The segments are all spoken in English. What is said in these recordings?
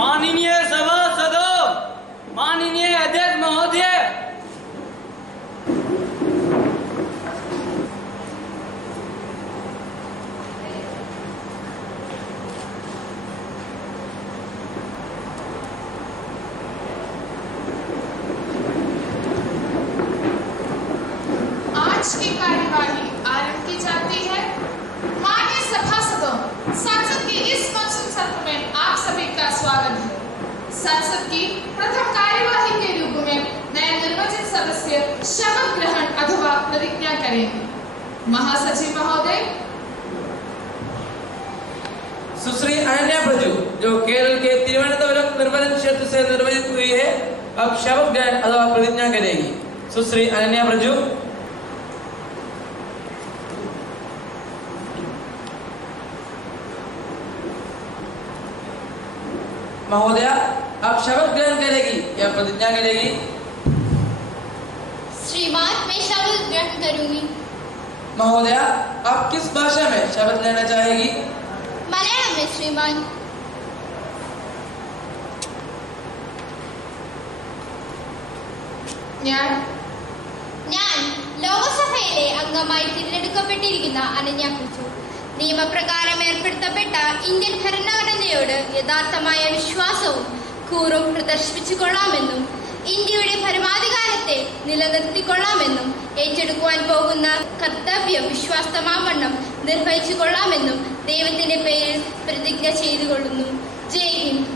माननीय सभासदों, माननीय अध्यक्ष महोदय, आज की कार्यवाही आरंभ की जाती है। माननीय सभासदों, संसद के इस मानसून सत्र में आप सभी का स्वागत है। संसद की प्रथम कार्यवाही के रूप में नए निर्वाचित सदस्य शपथ ग्रहण अथवा प्रतिज्ञा करेंगे। महासचिव महोदय। सुश्री अनन्या प्रजू, जो केरल के तिरुवनंतपुरम निर्वाचन क्षेत्र से निर्वाचित हुई है, अब शपथ ग्रहण अथवा प्रतिज्ञा करेगी। सुश्री अनन्या प्रजू। महोदया, आप शपथ ग्रहण करेगी या प्रतिज्ञा करेगी? श्रीमान, मैं शपथ ग्रहण करूंगी। महोदया, आप किस भाषा में शपथ लेना चाहेगी? मलयालम में श्रीमान। ഞാൻ ലോകസഭയിലെ അംഗമായി തിരഞ്ഞെടുക്കപ്പെട്ടിരിക്കുന്ന അനന്യ പ്രജു നിയമപ്രകാരം ഏർപ്പെടുത്തപ്പെട്ട ഇന്ത്യൻ ഭരണഘടനയോട് യഥാർത്ഥമായ വിശ്വാസവും കൂറും പ്രദർശിപ്പിച്ചുകൊള്ളാമെന്നും ഇന്ത്യയുടെ പരമാധികാരത്തെ നിലനിർത്തിക്കൊള്ളാമെന്നും ഏറ്റെടുക്കുവാൻ പോകുന്ന കർത്തവ്യം വിശ്വാസമാവണ്ണം നിർവഹിച്ചുകൊള്ളാമെന്നും ദൈവത്തിന്റെ പേരിൽ പ്രതിജ്ഞ ചെയ്തുകൊള്ളുന്നു. ജയ് ഹിന്ദ്.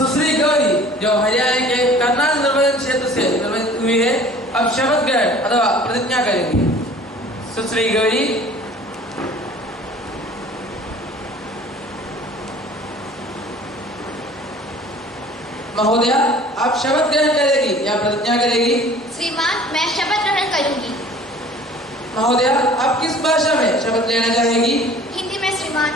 सुश्री गौरी, जो हरियाणा के करनाल निर्वाचन क्षेत्र से निर्वाचित हुई है, अब शपथ ग्रहण अथवा प्रतिज्ञा करेंगी। सुश्री गौरी। महोदया, आप शपथ ग्रहण करेगी या प्रतिज्ञा करेगी? श्रीमान, मैं शपथ ग्रहण करूंगी। महोदया, आप किस भाषा में शपथ लेना चाहेगी? हिंदी में श्रीमान।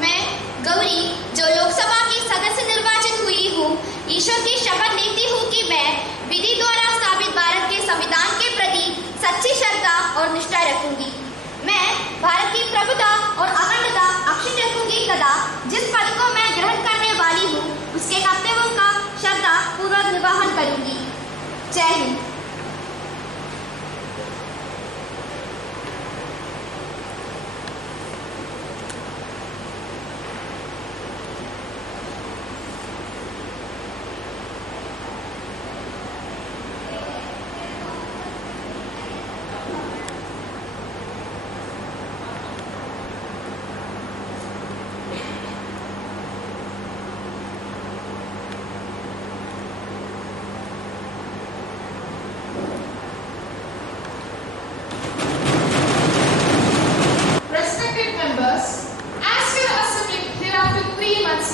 मैं गौरी, जो लोकसभा की सदस्य निर्वाचित हुई हूँ, ईश्वर की शपथ लेती हूँ कि मैं विधि द्वारा स्थापित भारत के संविधान के प्रति सच्ची श्रद्धा और निष्ठा रखूंगी। मैं भारत की प्रभुता और अखंडता अक्षुण्ण रखूंगी तथा जिस पद को मैं ग्रहण करने वाली हूँ उसके कर्तव्यों का श्रद्धा पूर्वक निर्वहन करूंगी। जय Hind.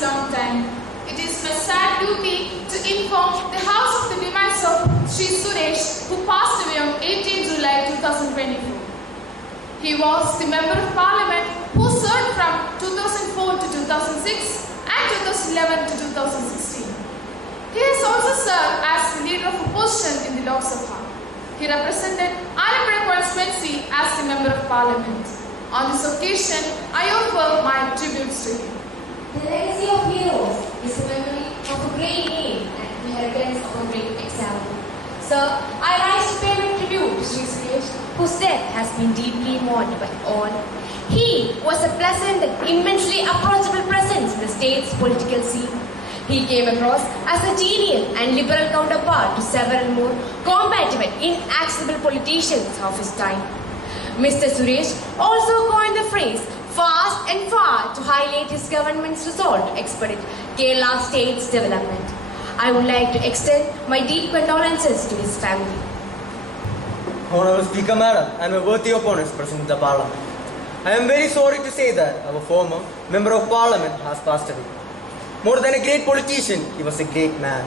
Long time. It is my sad duty to inform the House of the demise of Sri Suresh, who passed away on 18 July 2024. He was the Member of Parliament who served from 2004 to 2006 and 2011 to 2016. He has also served as the Leader of Opposition in the Lok Sabha. He represented Alappuzha constituency as the Member of Parliament. On this occasion, I offer my tributes to him. The legacy of heroes is the memory of a great name and inheritance of a great example. Sir, I rise to pay my tribute to Sri Suresh, whose death has been deeply mourned by all. He was a pleasant and immensely approachable presence in the state's political scene. He came across as a genial and liberal counterpart to several more combative and inaccessible politicians of his time. Mr. Suresh also coined the phrase fast and far to highlight his government's resolve to expedite Kerala state's development. I would like to extend my deep condolences to his family. Honorable Speaker Madam and my worthy opponents present in the Parliament, I am very sorry to say that our former Member of Parliament has passed away. More than a great politician, he was a great man.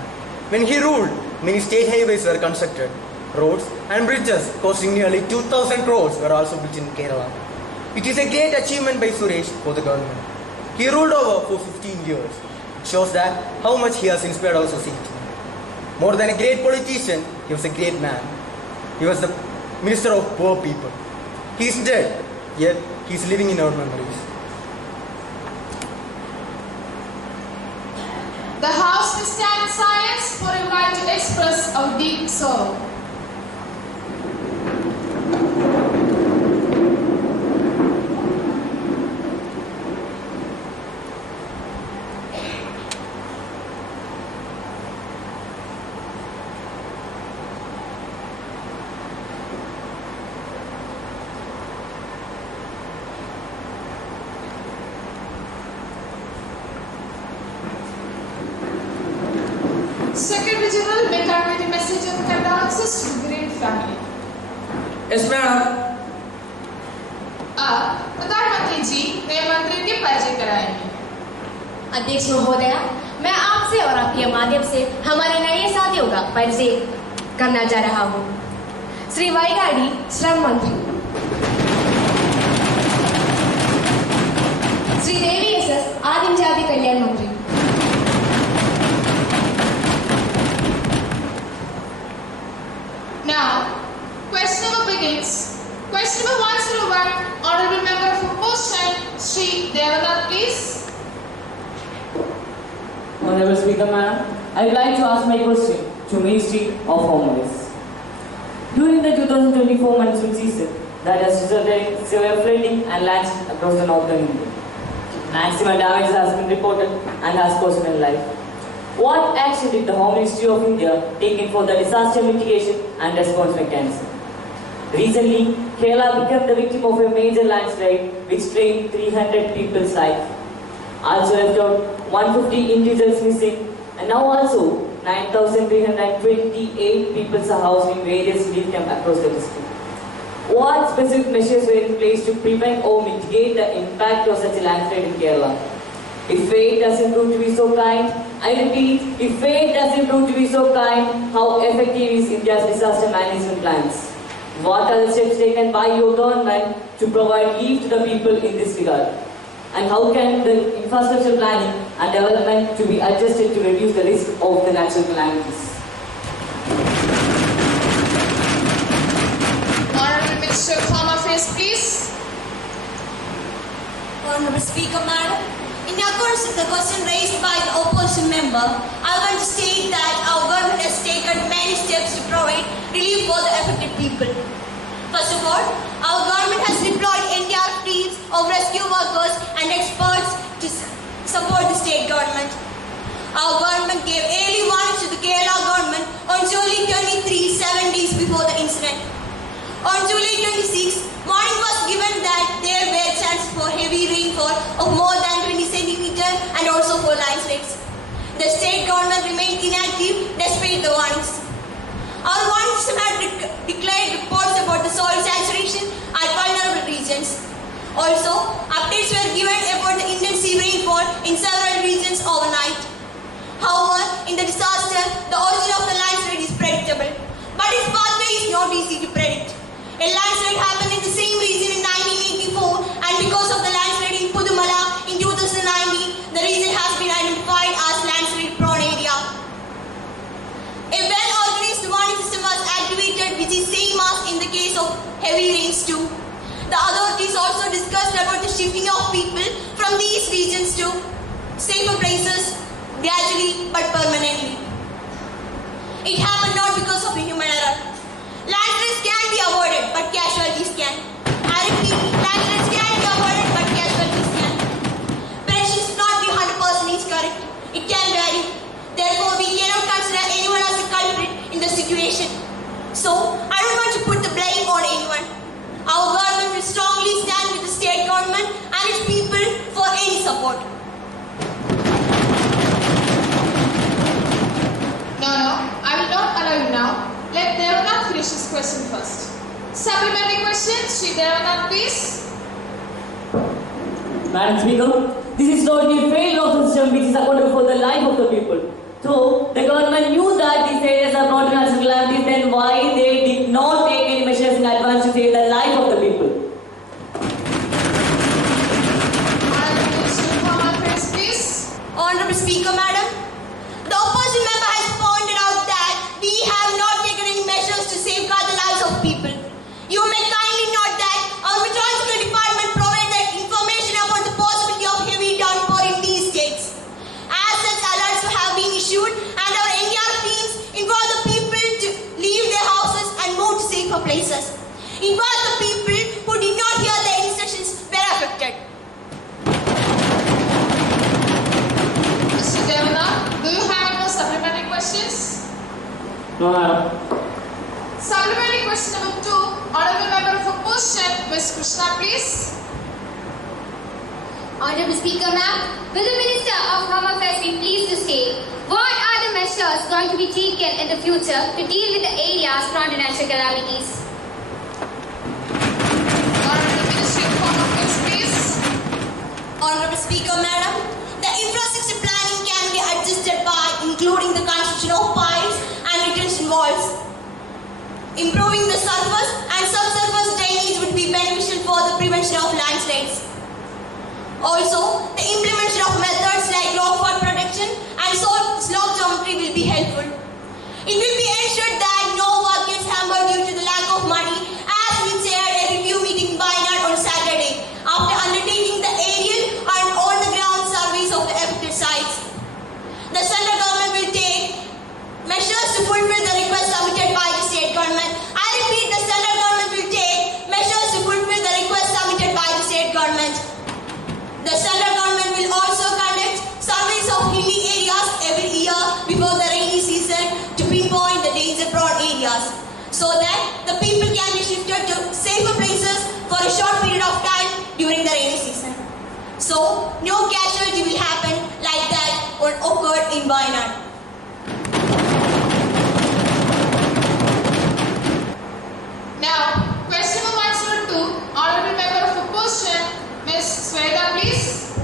When he ruled, many state highways were constructed. Roads and bridges costing nearly 2,000 crores were also built in Kerala. It is a great achievement by Suresh for the government. He ruled over for 15 years. It shows that how much he has inspired our society. More than a great politician, he was a great man. He was the minister of poor people. He is dead, yet he is living in our memories. The House will stand in silence for a while to express our deep sorrow. Secretary General may convey the message of condolences to the bereaved family. Yes, madam. प्रधानमंत्री जी नए मंत्री के परिचय कराएंगे। अध्यक्ष महोदय, मैं आपसे और आपके माध्यम से हमारे नए साथियों का परिचय करना चाह रहा हूँ। श्री वाईगाड़ी श्रम मंत्री, श्री देवी एस आदिम जाति कल्याण मंत्री, Now, question number begins. Question number 101, Honorable Member for Post-Time, Sri Devanath, please. Honorable Speaker Madam, I would like to ask my question to Ministry of Home Affairs. During the 2024 monsoon season, that has resulted in severe flooding and landslides across the northern India. Maximum damage has been reported and has cost many lives. What action did the Home Ministry of India take for the disaster mitigation and response mechanism? Recently, Kerala became the victim of a major landslide which claimed 300 people's lives. Also left out 150 individuals missing, and now also 9,328 people are housed in various relief camps across the district. What specific measures were in place to prevent or mitigate the impact of such a landslide in Kerala? If fate doesn't prove to be so kind, I repeat, if fate doesn't prove to be so kind, how effective is India's disaster management plans? What are the steps taken by your government to provide relief to the people in this regard? And how can the infrastructure planning and development to be adjusted to reduce the risk of the natural calamities? Honorable Minister of Home Affairs, please. Honorable Speaker Madam, in accordance with the question raised by the opposition member, I want to state that our government has taken many steps to provide relief for the affected people. First of all, our government has deployed entire teams of rescue workers and experts to support the state government. Our government gave early warning to the Kerala government on July 23, 7 days before the incident. On July 26, warning was given that there were chances for heavy rainfall of more than 20 centimeters and also for landslides. The state government remained inactive despite the warnings. Our warning system had declared reports about the soil saturation at vulnerable regions. Also, updates were given about the intensive rainfall in several regions overnight. However, in the disaster, the origin of the landslide is predictable, but its pathway is not easy to predict. A landslide happened in the same region in 1984, and because of the landslide in Pudumala in 2019, the region has been identified as landslide-prone area. A well-organized warning system was activated, which is same as in the case of heavy rains too. The authorities also discussed about the shifting of people from these regions to safer places, gradually but permanently. It happened not because of a human error. Landslides can be avoided, but casualties can. I repeat, landslides can be avoided, but casualties can. Prediction should not be 100% correct. It can vary. Therefore, we cannot consider anyone as a culprit in the situation. So, I don't want to put the blame on anyone. Our government will strongly stand with the state government and its afford. No, I will not allow you now. Let Devanath finish his question first. Supplementary question, Sri Devanath, please. Madam Speaker, this is totally a failure of the system which is accountable for the life of the people. So, the government knew that these areas are not natural calamities, then why they did not take any measures in advance to save the life of the people? Honorable Minister of Home Affairs, please. Honorable Speaker, Madam, the opposition member has pointed out that we have not taken any measures to safeguard the lives of people. You may kindly note that our meteorological department provided information about the possibility of heavy downpour in these states. As such alerts have been issued and our NDR teams inform the people to leave their houses and move to safer places. In fact, the people who did not hear the instructions were affected. Mr. Devanath, do you have no supplementary questions? No, Madam. Supplementary question number 2, Honorable Member of Opposition, Ms. Krishna, please. Honorable Speaker, ma'am, will the Minister of Home Affairs be pleased to state what are the measures going to be taken in the future to deal with the areas prone to natural calamities? Honorable Minister of Home Affairs, please. Honorable Speaker, Madam, the infrastructure planning can be adjusted by including the construction of piles and retention walls. Improving the surface and subsurface drainage would be beneficial for the prevention of landslides. Also, the implementation of methods like rockfall protection and slope geometry will be helpful. It will be ensured that no work gets hampered due to the lack of money, as we chaired a review meeting by night on Saturday after undertaking the aerial and on-the-ground surveys of the affected sites. The central government will take measures to fulfill the request submitted by the state government. I repeat, the central government will take measures to fulfill the request submitted by the state government. The central government will also conduct surveys of hilly areas every year before the rainy season to pinpoint the danger-prone areas, so that the people can be shifted to safer places for a short period of time during the rainy season. So, no casualty will happen like that what occurred in Wayanad. Now, question number 102, Honorable Member of Opposition, Ms. Sweta, please.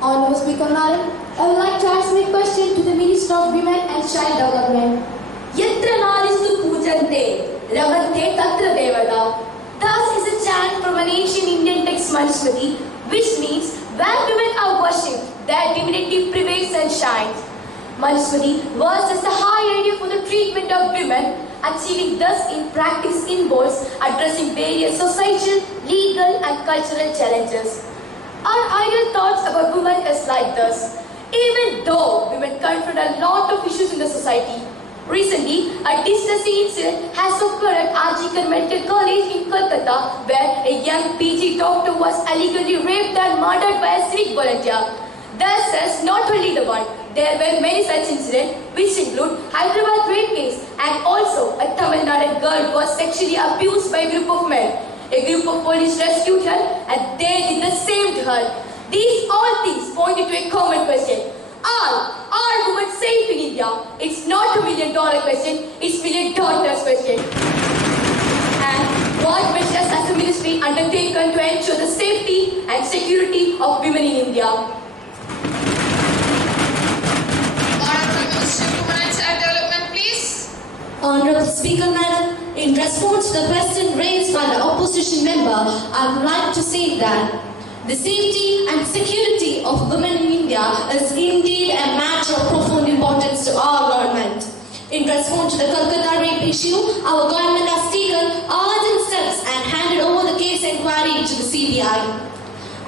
Honorable Speaker, Madam, I would like to ask my question to the Minister of Women and Child Development. Yatra naristu pujante, ravante tatra devata. Thus is a chant from an ancient Indian text Manusmriti, which means where women are worshipped, their divinity prevails and shines. Manusmriti was as a high idea for the treatment of women, achieving thus in practice involves addressing various societal, legal and cultural challenges. Our ideal thoughts about women is like this. Even though women confront a lot of issues in the society, recently a distressing incident has occurred at R.G. Medical College in Kolkata, where a young PG doctor was allegedly raped and murdered by a civic volunteer. Thus, as not only the one, there were many such incidents which include Hyderabad rape case and also a Tamil Nadu girl was sexually abused by a group of men. A group of police rescued her and they did the same to her. All things pointed to a common question. Are women safe in India? It's not $1 million question, it's $1 million question. And what measures has the ministry undertaken to ensure the safety and security of women in India? Honorable Minister of Women and Child Development, please. Honorable Speaker, Madam, in response to the question raised by the opposition member, I would like to say that the safety and security of women in India is indeed a matter of profound importance to our government. In response to the Kolkata rape issue, our government has taken urgent steps and handed over the case inquiry to the CBI.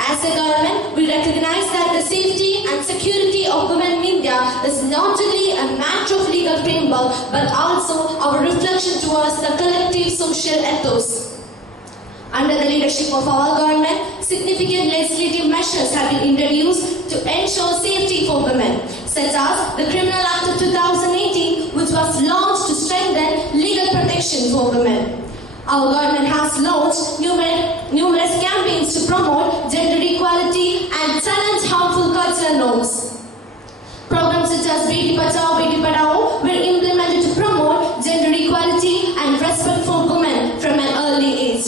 As a government, we recognize that the safety and security of women in India is not only a matter of legal framework, but also our reflection towards the collective social ethos. Under the leadership of our government, significant legislative measures have been introduced to ensure safety for women, such as the Criminal Act of 2018, which was launched to strengthen legal protection for women. Our government has launched numerous campaigns to promote gender equality and as Beti Bachao, Beti Padhao were implemented to promote gender equality and respect for women from an early age.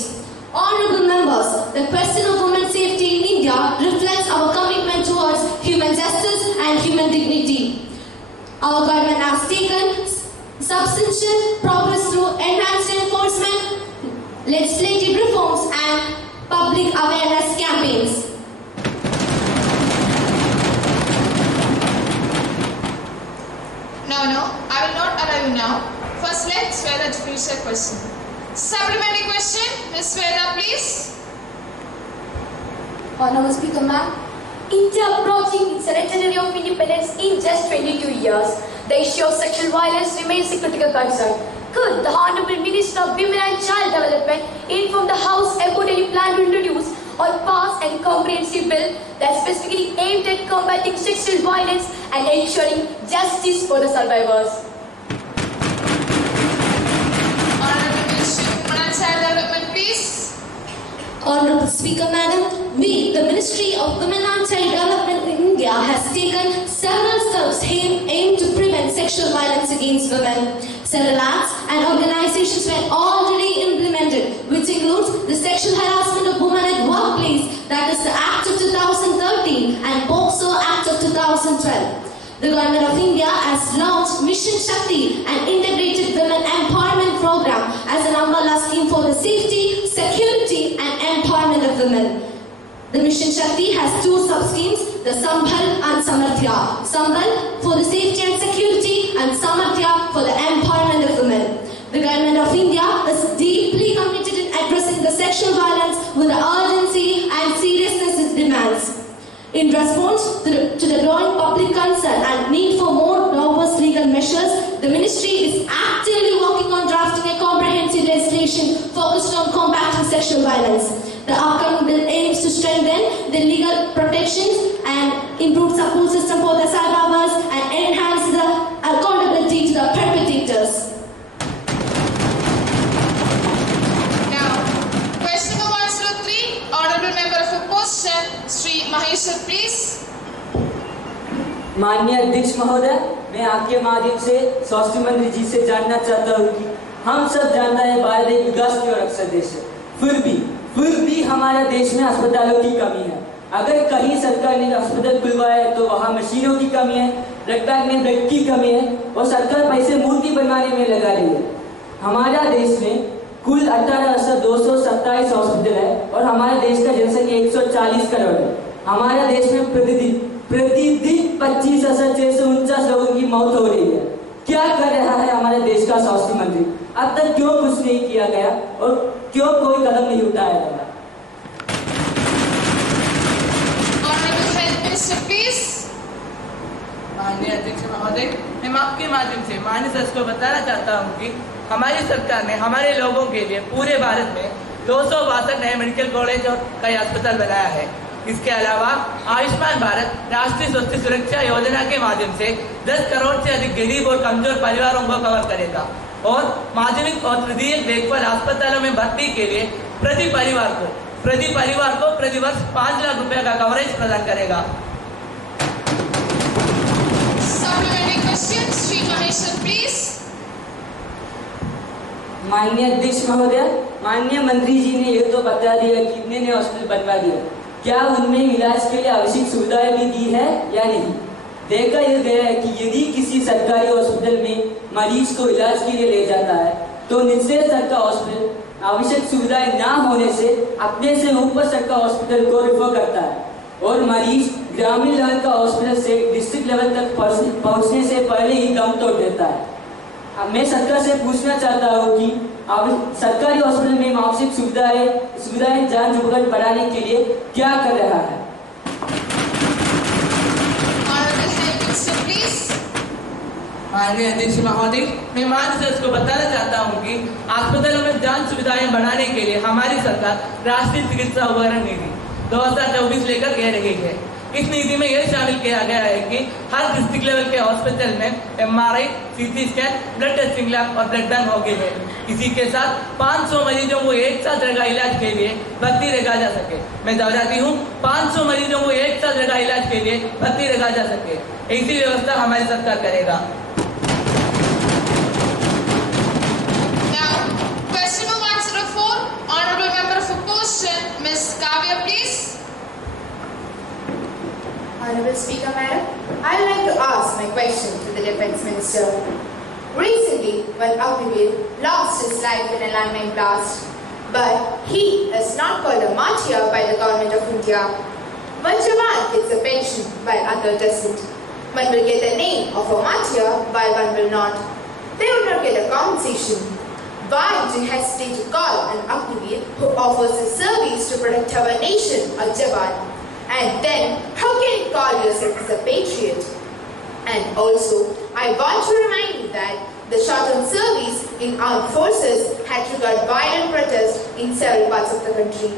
Honorable members, the question of women's safety in India reflects our commitment towards human justice and human dignity. Our government has taken substantial progress through enhanced enforcement, legislative reforms and public awareness campaigns. No, I will not allow you now. First, let's Sweta to finish her question. Supplementary question, Ms. Sweta, please. Honorable Speaker, ma'am. India approaching its centenary of independence in just 22 years. The issue of sexual violence remains a critical concern. Could the Honorable Minister of Women and Child Development inform the House about any plan to introduce or pass a comprehensive bill that specifically aimed at combating sexual violence and ensuring justice for the survivors? Honorable Minister of Women and Child Development, please. Honorable Speaker, Madam, we, the Ministry of Women and Child Development in India, has taken several steps aimed to prevent sexual violence against women. Several acts and organizations were already implemented, which includes the Sexual Harassment of Women at Workplace, that is the Act of 2013, and POCSO Act of 2012. The Government of India has launched Mission Shakti, an integrated women empowerment program, as an umbrella scheme for the safety, security and empowerment of women. The Mission Shakti has two sub-schemes, the Sambhal and Samarthya. Sambhal for the safety and security and Samarthya for the empowerment of women. The Government of India is deeply committed in addressing the sexual violence with the urgency and seriousness it demands. In response to the growing public concern and need for more robust legal measures, the Ministry is actively working on drafting a comprehensive legislation focused on combating sexual violence. The upcoming bill aims to strengthen the legal protections and improve support system for the survivors and enhance the accountability to the perpetrators. Now, question number 103, Honorable Member of Opposition, Sri Maheshwar, please. माननीय अध्यक्ष महोदय, मैं आपके माध्यम से स्वास्थ्य मंत्री जी से जानना चाहता हूँ कि हम सब जानता है भारत एक विकास की ओर अग्रसर देश है, फिर भी हमारे देश में अस्पतालों की कमी है। अगर कहीं सरकार ने अस्पताल खुलवाया है तो वहाँ मशीनों की कमी है, ब्लड बैंक में ब्लड की कमी है और सरकार पैसे मूर्ति बनवाने में लगा रही है। हमारा देश में कुल 18,227 हॉस्पिटल है और हमारे देश का जनसंख्या 140 करोड़ है। हमारे देश में प्रतिदिन 25,649 लोगों की मौत हो रही है। क्या कर रहा है हमारे देश का स्वास्थ्य मंत्री? अब तक क्यों कुछ नहीं किया गया और क्यों कोई कदम नहीं उठाया गया? माननीय अध्यक्ष महोदय, मैं आपके माध्यम से माननीय सदस्य को बताना चाहता हूँ कि हमारी सरकार ने हमारे लोगों के लिए पूरे भारत में 262 नए मेडिकल कॉलेज और कई अस्पताल बनाया है। इसके अलावा आयुष्मान भारत राष्ट्रीय स्वास्थ्य सुरक्षा योजना के माध्यम से 10 करोड़ से अधिक गरीब और कमजोर परिवारों को कवर करेगा और माध्यमिक और तृतीयक देखभाल अस्पतालों में भर्ती के लिए प्रति परिवार को प्रतिवर्ष 5 लाख रुपए का कवरेज प्रदान करेगा। माननीय अध्यक्ष महोदय, माननीय मंत्री जी ने यह तो बता दिया कि कितने नए हॉस्पिटल बनवा दिए, क्या उनमें इलाज के लिए आवश्यक सुविधाएं भी दी है या नहीं? देखा यह गया है कि यदि किसी सरकारी हॉस्पिटल में मरीज को इलाज के लिए ले जाता है तो निचले स्तर का हॉस्पिटल आवश्यक सुविधाएं ना होने से अपने से ऊपर स्तर का हॉस्पिटल को रिफर करता है और मरीज ग्रामीण लेवल का हॉस्पिटल से डिस्ट्रिक्ट लेवल तक पहुंचने से पहले ही दम तोड़ देता है। मैं सरकार से पूछना चाहता हूँ कि सरकारी हॉस्पिटल में आवश्यक सुविधाएं जांच उपकरण बढ़ाने के लिए क्या कर रहा है? माननीय अध्यक्ष महोदय, मैं माननीय सदस्य को बताना चाहता हूँ कि अस्पतालों में जांच सुविधाएं बढ़ाने के लिए हमारी सरकार राष्ट्रीय चिकित्सा उपकरण नीति 2024 लेकर कह रही है। इस नीति में यह शामिल किया गया है कि हर डिस्ट्रिक्ट लेवल के हॉस्पिटल में MRI, CT scan, blood testing lab और ब्लड बैंक होगी है। इसी के साथ 500 मरीजों को एक साथ जगह इलाज के लिए भर्ती रखा जा सके। मैं दोहराती हूँ, 500 मरीजों को एक साथ जगह इलाज के लिए भर्ती रखा जा सके। ऐसी व्यवस्था हमारी सरकार करेगा। Now, question number 104, Honorable Member of Opposition, Ms. Kavya, please. Honorable Speaker, Madam, I would like to ask my question to the Defence Minister. Recently, when Agniveer lost his life in a landmine blast, but he is not called a martyr by the Government of India. One Jawan gets a pension while other doesn't. One will get the name of a martyr while one will not. They will not get a compensation. Why do you hesitate to call an Agniveer who offers his service to protect our nation a Jawan? And then, how can you call yourself as a patriot? And also, I want to remind you that the short-term service in armed forces had triggered violent protests in several parts of the country.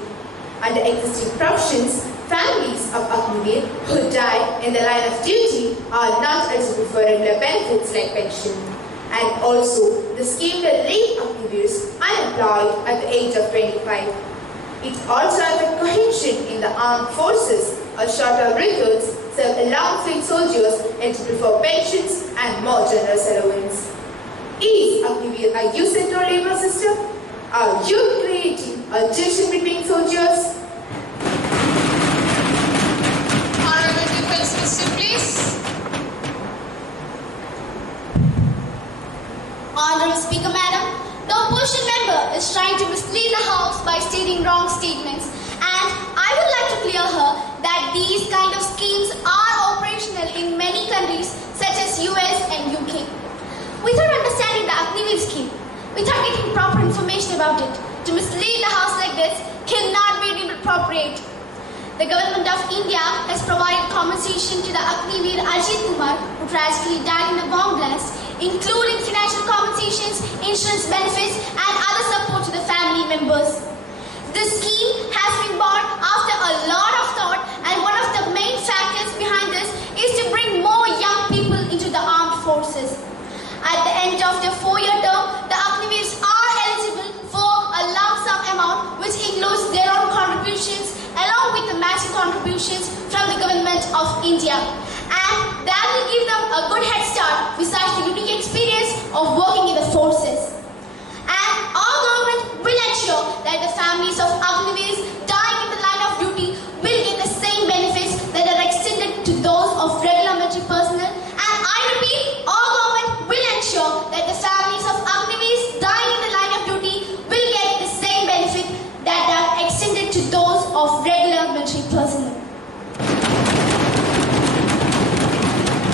Under existing provisions, families of Agniveer who died in the line of duty are not eligible for regular benefits like pension. And also, the scheme will leave Agniveers unemployed at the age of 25. It also has a cohesion in the armed forces. A short-term recruits serve alongside soldiers eligible for pensions and more generous allowance. Is Agniveer a use-it-or labor system? Are you creating a division between soldiers? Honorable Defence Minister, please. Honorable Speaker, Madam, the opposition member is trying to mislead the House by stating wrong statements, and I would like to clear her that these kind of schemes are operational in many countries such as US and UK. Without understanding the Agniveer scheme, without getting proper information about it, to mislead the House like this cannot be deemed appropriate. The Government of India has provided compensation to the Agniveer Ajit Kumar who tragically died in a bomb blast, including financial compensations, insurance benefits and other support to the family members. This scheme has been born after a lot of thought, and one of the main factors behind this is to bring more young people into the armed forces. At the end of the 4-year term, the Agniveers are eligible for a lump sum amount which includes their own contributions along with the matching contributions from the Government of India. And that will give them a good head start besides the unique experience of working in the forces. And our government will ensure that the families of Agniveers dying in the line of duty will get the same benefits that are extended to those of regular military personnel. And I repeat, our government will ensure that the families of Agniveers dying in the line of duty will get the same benefit that are extended to those of regular military personnel.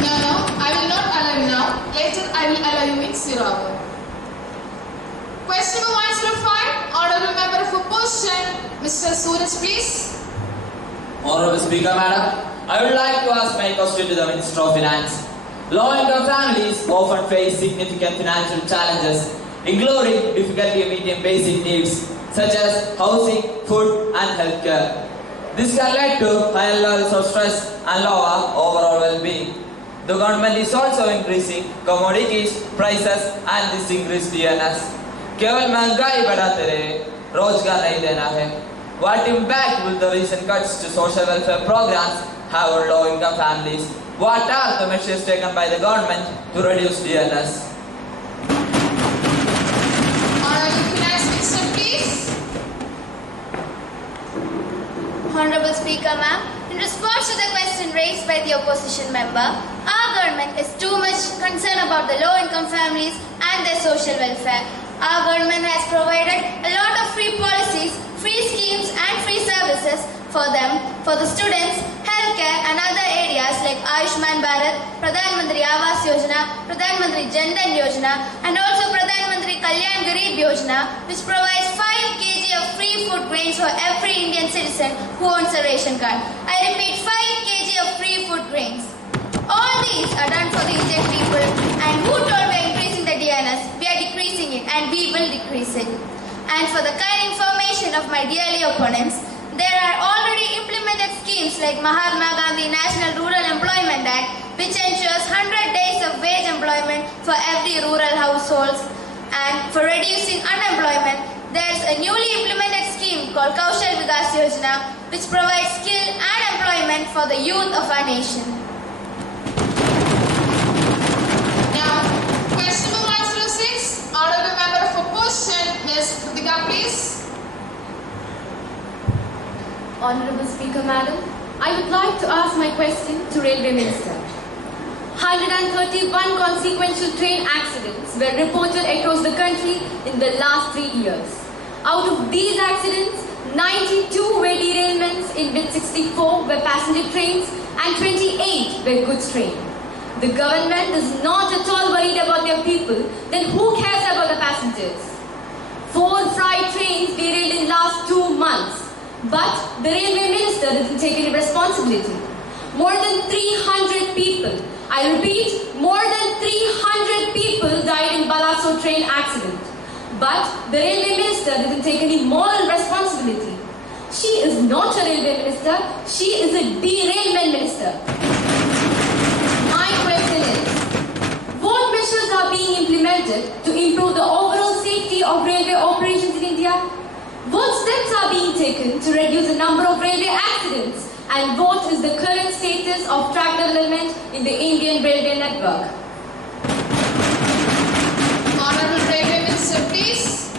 No, I will not allow you now. Later, I will allow you in 0 hour. Question number 105, Honorable Member of Opposition, Mr. Suraj, please. Honorable Speaker, Madam, I would like to ask my question to the Minister of Finance. Low-income families often face significant financial challenges, including difficulty meeting basic needs such as housing, food, and healthcare. This can lead to higher levels of stress and lower overall well-being. The government is also increasing commodities prices and this increased DNS. केवल महंगाई बढ़ाते रहे, रोजगार नहीं देना है. What impact will the recent cuts to social welfare programs have on low-income families? What are the measures taken by the government to reduce DNS? Honorable Finance Minister, please. Honorable Speaker, ma'am, in response to the question raised by the opposition member, our government is too much concerned about the low-income families and their social welfare. Our government has provided a lot of free policies, free schemes and free services for them, for the students, healthcare and other areas like Ayushman Bharat, Pradhan Mantri Awas Yojana, Pradhan Mantri Jan Dhan Yojana and also Pradhan Mantri Kalyan Garib Yojana, which provides 5 kg of free food grains for every Indian citizen who owns a ration card. I repeat, 5 kg of free food grains. All these are done for the Indian people, and who told we are increasing the DNS? We are decreasing it and we will decrease it. And for the kind information of my dearly opponents, there are already implemented schemes schemes like Mahatma Gandhi National Rural Employment Act, which ensures 100 days of wage employment for every rural household. And for reducing unemployment, there is a newly implemented scheme called Kaushal Vikas Yojana, which provides skill and employment for the youth of our nation. Now, question number 106, Honorable Member of Opposition, Ms. Kritika, please. Honorable Speaker, Madam, I would like to ask my question to Railway Minister. 131 consequential train accidents were reported across the country in the last 3 years. Out of these accidents, 92 were derailments in which 64 were passenger trains and 28 were goods trains. The government is not at all worried about their people, then who cares about the passengers? 4 freight trains derailed in last 2 months, but the railway minister didn't take any responsibility. More than 300 people, I repeat, more than 300 people died in Balasore train accident. But the railway minister didn't take any moral responsibility. She is not a railway minister, she is a derailment minister. My question is, what measures are being implemented to improve the overall safety of railway operations in India? What steps are being taken to reduce the number of railway accidents? And what is the current status of track development in the Indian railway network? Honorable Railway Minister, please.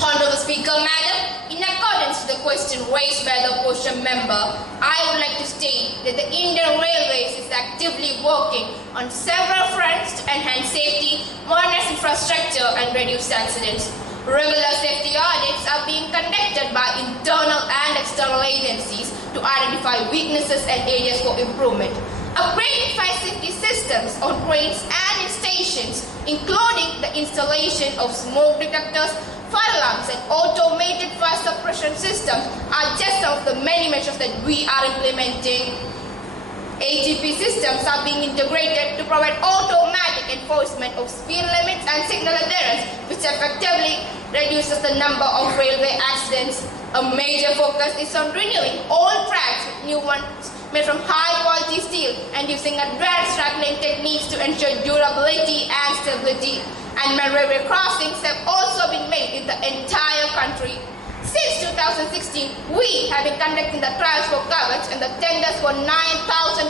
Honorable Speaker, Madam, in accordance with the question raised by the opposition member, I would like to state that the Indian Railways is actively working on several fronts to enhance safety, modernize infrastructure and reduce accidents. Regular safety audits are being conducted by internal and external agencies to identify weaknesses and areas for improvement. Upgrading fire safety systems on trains and in stations, including the installation of smoke detectors, fire alarms and automated fire suppression systems are just some of the many measures that we are implementing. AGP systems are being integrated to provide automatic enforcement of speed limits and signal adherence, which effectively reduces the number of railway accidents. A major focus is on renewing old tracks with new ones made from high-quality steel and using advanced track-laying techniques to ensure durability and stability. And railway crossings have also been made in the entire country. Since 2016, we have been conducting the trials for coverage and the tenders for 9,000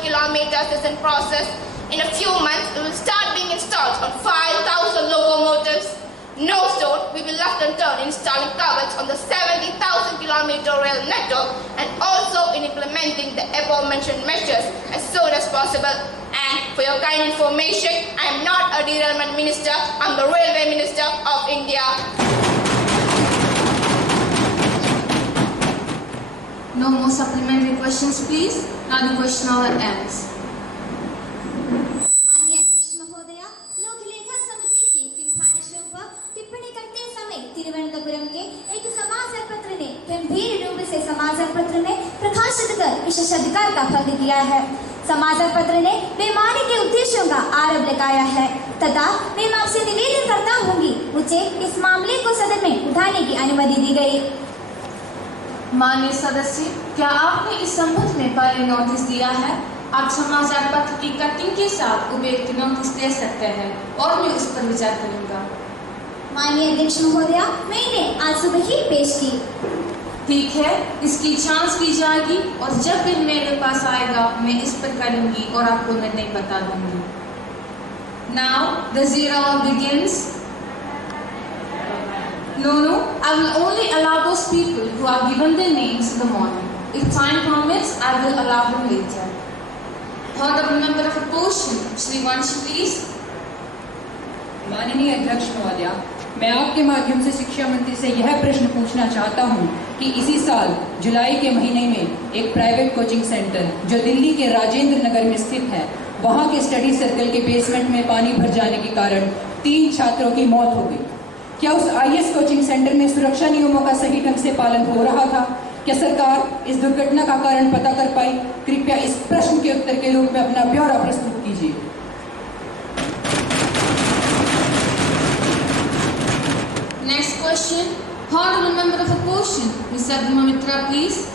kilometers is in process. In a few months, we will start being installed on 5,000 locomotives. No stone, we will left and turn installing coverage on the 70,000 kilometer rail network and also in implementing the above-mentioned measures as soon as possible. And for your kind information, I am not a derailment minister, I am the Railway Minister of India. No more supplementary questions, please. Now the question hour ends. माननीय अध्यक्ष महोदया, लोक लेखा समिति की सिफारिशों पर टिप्पणी करते समय तिरुवनंतपुरम के एक समाचार पत्र ने गंभीर रूप से समाचार पत्र में प्रकाशित कर विशेषाधिकार का फल किया है। समाचार पत्र ने बेईमानी के उद्देश्यों का आरोप लगाया है तथा मैं आपसे निवेदन करता हूँगी मुझे इस मामले को सदन में उठाने की अनुमति दी गई। माननीय सदस्य, क्या आपने इस संबंध में पहले नोटिस दिया है? आप समाचार पत्र की कटिंग के साथ उपयुक्त नोटिस दे सकते हैं और मैं उस पर विचार करूंगा। माननीय अध्यक्ष महोदया, मैंने आज सुबह ही पेश की। ठीक है, इसकी जांच की जाएगी और जब बिल मेरे पास आएगा मैं इस पर करूंगी और आपको निर्णय बता दूंगी। Now the zero begins. No, I will only allow those people who have given their names in the morning. If time permits, I will allow them later. Honorable Member of Opposition, Shri Vanshi, please. माननीय अध्यक्ष महोदया, मैं आपके माध्यम से शिक्षा मंत्री से यह प्रश्न पूछना चाहता हूं कि इसी साल जुलाई के महीने में एक प्राइवेट कोचिंग सेंटर जो दिल्ली के राजेंद्र नगर में स्थित है, वहां के स्टडी सर्कल के बेसमेंट में पानी भर जाने के कारण 3 छात्रों की मौत हो गई। क्या उस आईएस कोचिंग सेंटर में सुरक्षा नियमों का सही ढंग से पालन हो रहा था? क्या सरकार इस दुर्घटना का कारण पता कर पाई? कृपया इस प्रश्न के उत्तर के रूप में अपना ब्यौरा प्रस्तुत कीजिए। Next question, Honorable Member of Opposition, opposition, Mr. Mitra, please.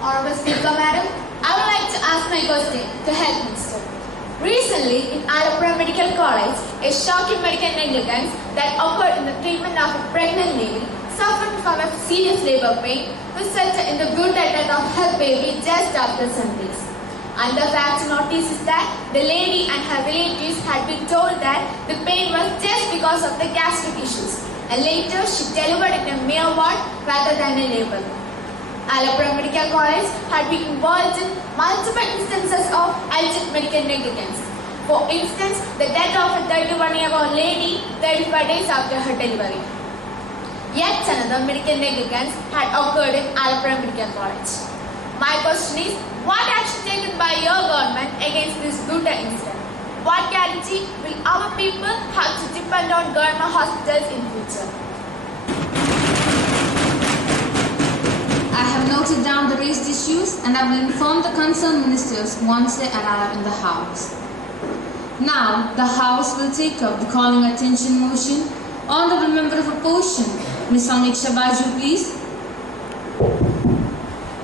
Honorable Speaker, Madam, I would like to ask my question to Health Minister. Recently, in Alappuzha Medical College, a shocking medical negligence that occurred in the treatment of a pregnant lady suffering from a serious labor pain resulted in the brutal death of her baby just after Sundays. And the fact to notice is that the lady and her relatives had been told that the pain was just because of the gastric issues, and later she delivered in a mere ward rather than a labor. Alappuzha Medical College had been involved in multiple instances of alleged medical negligence. For instance, the death of a 31-year-old lady 35 days after her delivery. Yet another medical negligence had occurred in Alappuzha Medical College. My question is, what action taken by your government against this brutal incident? What guarantee will our people have to depend on government hospitals in future? I have noted down the raised issues and I will inform the concerned ministers once they arrive in the House. Now, the House will take up the calling attention motion. Honourable Member of Opposition, Ms. Samiksha Baju, please.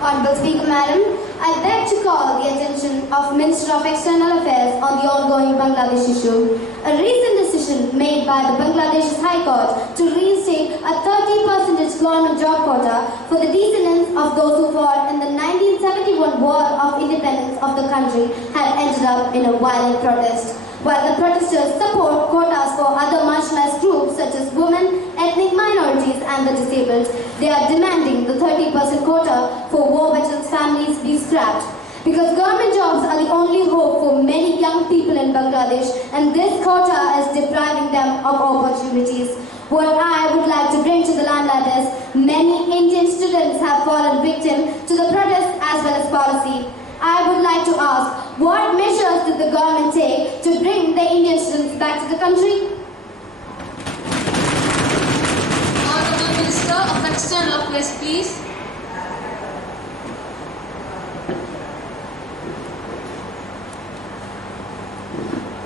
Honourable Speaker, Madam, I beg to call the attention of Minister of External Affairs on the ongoing Bangladesh issue. A recent decision made by the Bangladesh High Court to reinstate a 30% government job quota for the descendants of those who fought in the 1971 War of Independence of the country had ended up in a violent protest. While the protesters support quotas for other marginalized groups such as women, ethnic minorities and the disabled, they are demanding the 30% quota for war veterans' families be scrapped. Because government jobs are the only hope for many young people in Bangladesh, and this quota is depriving them of opportunities. What I would like to bring to the limelight is many Indian students have fallen victim to the protest as well as policy. I would like to ask, what measures did the government take to bring the Indian students back to the country? Honourable Minister of External Affairs, please.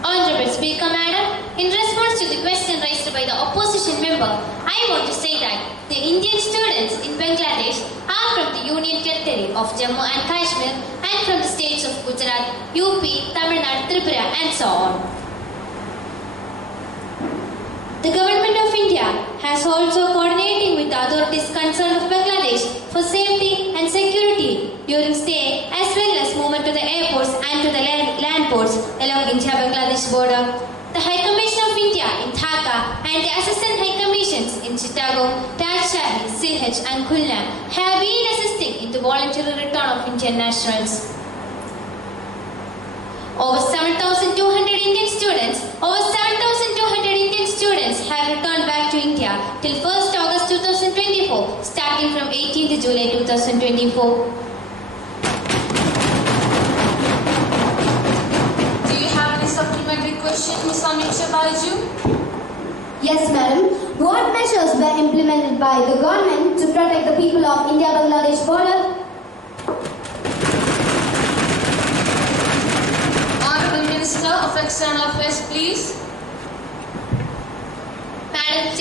Honourable Speaker, Madam, in response to the question raised by the opposition member, I want to say that the Indian students in Bangladesh are from the Union Territory of Jammu and Kashmir and from the states of Gujarat, UP, Tamil Nadu, Tripura and so on. The Government of India has also coordinating with the authorities concerned of Bangladesh for safety and security during stay as well as movement to the airports and to the land ports along India-Bangladesh border. The High Commission of India in Dhaka and the Assistant High Commissions in Chittagong, Rajshahi, Sylhet and Khulna have been assisting in the voluntary return of Indian nationals. Over 7,200 Indian students have returned back to India till 1st August 2024, starting from 18th July 2024. Do you have any supplementary question, Ms. Samiksha Baju? Yes, Madam. What measures were implemented by the government to protect the people of India-Bangladesh border? Honourable Minister of External Affairs, please. Madam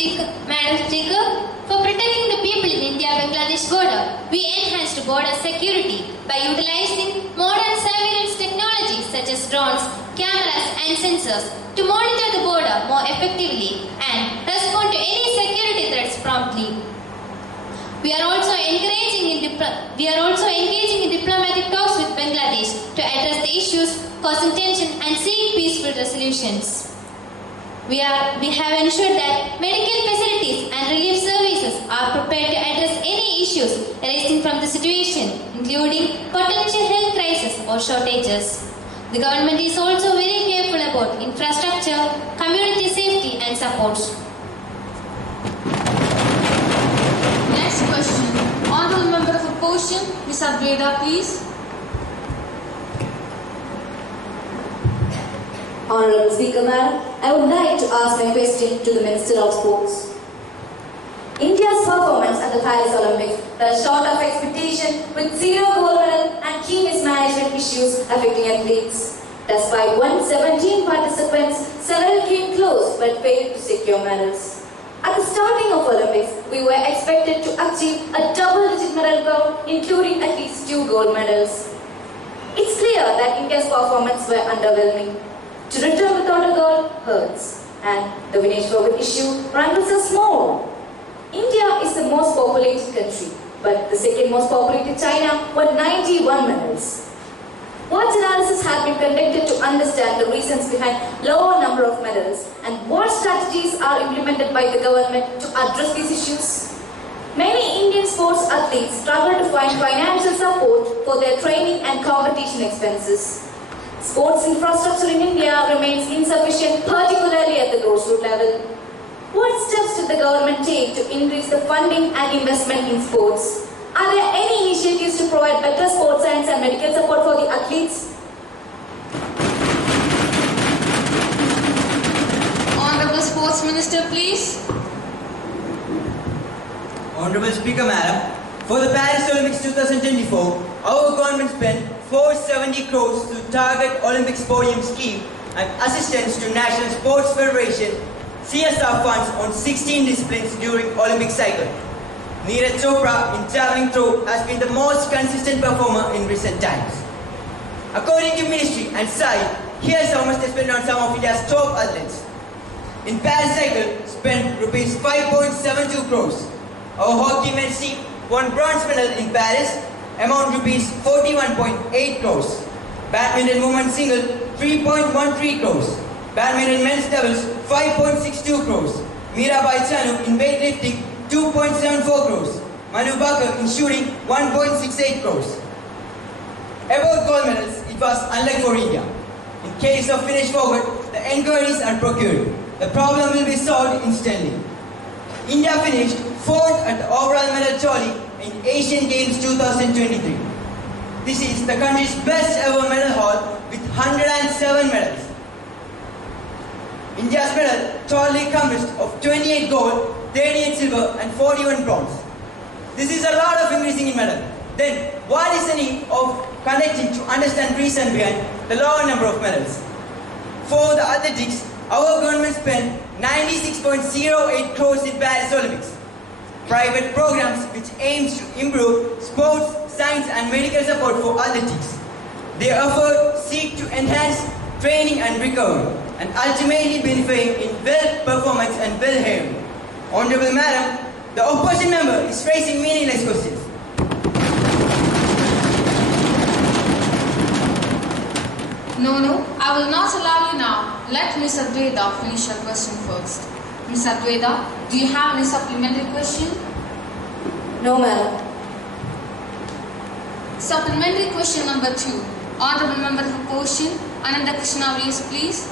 Speaker, for protecting the people in India-Bangladesh border, we enhanced border security by utilizing modern surveillance technologies such as drones, cameras and sensors to monitor the border more effectively and respond to any security threats promptly. We are also engaging in diplomatic talks with Bangladesh to address the issues causing tension and seek peaceful resolutions. We have ensured that medical facilities and relief services are prepared to address any issues arising from the situation, including potential health crises or shortages. The government is also very careful about infrastructure, community safety and support. Next question. Honourable Member of Opposition, Ms. Adveda, please. Honourable Speaker, Madam, I would like to ask my question to the Minister of Sports. India's performance at the Paris Olympics fell short of expectation with zero gold medal and key mismanagement issues affecting athletes. Despite 117 participants, several came close but failed to secure medals. At the starting of Olympics, we were expected to achieve a double-digit medal count, including at least 2 gold medals. It's clear that India's performance were underwhelming. To return without a gold hurts, and the Vinesh Phogat issue rankles us more. India is the most populated country, but the second most populated China won 91 medals. What analysis has been conducted to understand the reasons behind lower number of medals and what strategies are implemented by the government to address these issues? Many Indian sports athletes struggle to find financial support for their training and competition expenses. Sports infrastructure in India remains insufficient, particularly at the grassroots level. What steps did the government take to increase the funding and investment in sports? Are there any initiatives to provide better sports science and medical support for the athletes? Honorable Sports Minister, please. Honorable Speaker, Madam, for the Paris Olympics 2024, our government spent 470 crores to target Olympics podium scheme and assistance to National Sports Federation CSR funds on 16 disciplines during Olympic cycle. Neeraj Chopra in javelin throw has been the most consistent performer in recent times. According to Ministry and SAI, here's how much they spent on some of India's top athletes. In Paris cycle, spent rupees 5.72 crores. Our hockey men's team won bronze medal in Paris, amount rupees 41.8 crores. Badminton women's single 3.13 crores. Badminton men's doubles 5.62 crores. Mirabai Chanu in weightlifting 2.74 crores. Manu Bhaker in shooting 1.68 crores. About gold medals, it was unlike for India. In case of Vinesh Phogat, the enquiries are procured. The problem will be solved instantly. India finished 4th at the overall medal tally in Asian Games 2023. This is the country's best ever medal haul with 107 medals. India's medal totally consist of 28 gold, 38 silver and 41 bronze. This is a lot of increasing in medal. Then, what is the need of conducting to understand reason behind the lower number of medals? For the athletics, our government spent 96.08 crores in Paris Olympics. Private programs which aims to improve sports, science and medical support for athletics. Their effort seek to enhance training and recovery and ultimately benefit in well performance and well hearing. Honorable Madam, the opposition member is raising meaningless questions. No, I will not allow you now. Let Ms. Adwaita finish her question first. Ms. Adwaita, do you have any supplementary question? No, madam. Supplementary question number 2. Honorable Member for Question, Ananda Krishna, please.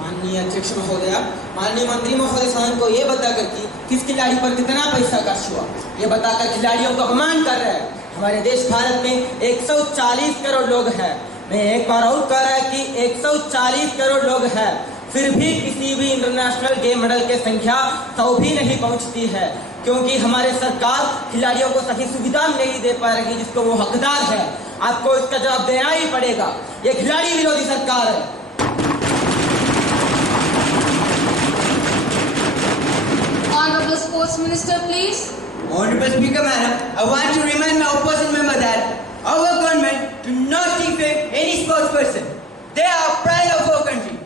माननीय अध्यक्ष महोदय, माननीय मंत्री महोदय सदन को ये बताकर कि किस खिलाड़ी पर कितना पैसा खर्च हुआ, ये बताकर खिलाड़ियों को अपमान कर रहे हैं। हमारे देश भारत में 140 करोड़ लोग हैं। मैं एक बार और कह रहा है कि 140 करोड़ लोग हैं, फिर भी किसी भी इंटरनेशनल गेम मेडल की संख्या 100 भी नहीं पहुंचती है, क्योंकि हमारे सरकार खिलाड़ियों को सही सुविधा नहीं दे पा रही जिसको वो हकदार है। आपको इसका जवाब देना ही पड़ेगा। ये खिलाड़ी विरोधी सरकार है। Honorable Sports Minister, please. Honorable Speaker, Madam, I want to remind my opposition member that our government do not defame any sports person. They are pride of our country.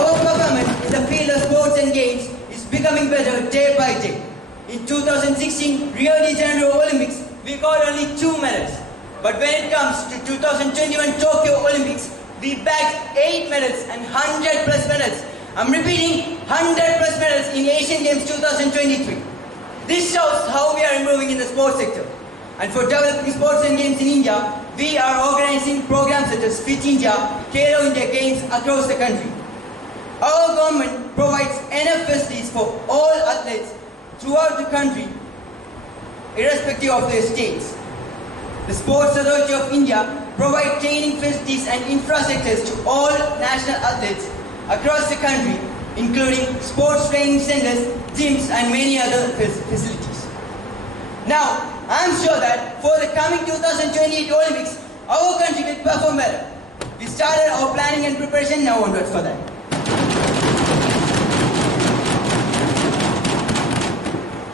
Our performance in the field of sports and games is becoming better day by day. In 2016 Rio de Janeiro Olympics, we got only 2 medals. But when it comes to 2021 Tokyo Olympics, we bagged 8 medals and 100 plus medals. I'm repeating, 100 plus medals in Asian Games 2023. This shows how we are improving in the sports sector. And for developing sports and games in India, we are organizing programs such as Fit India, Khelo India Games across the country. Our government provides enough facilities for all athletes throughout the country, irrespective of their states. The Sports Authority of India provides training facilities and infrastructures to all national athletes across the country, including sports training centers, gyms and many other facilities. Now, I am sure that for the coming 2028 Olympics, our country will perform well. We started our planning and preparation now onwards for that.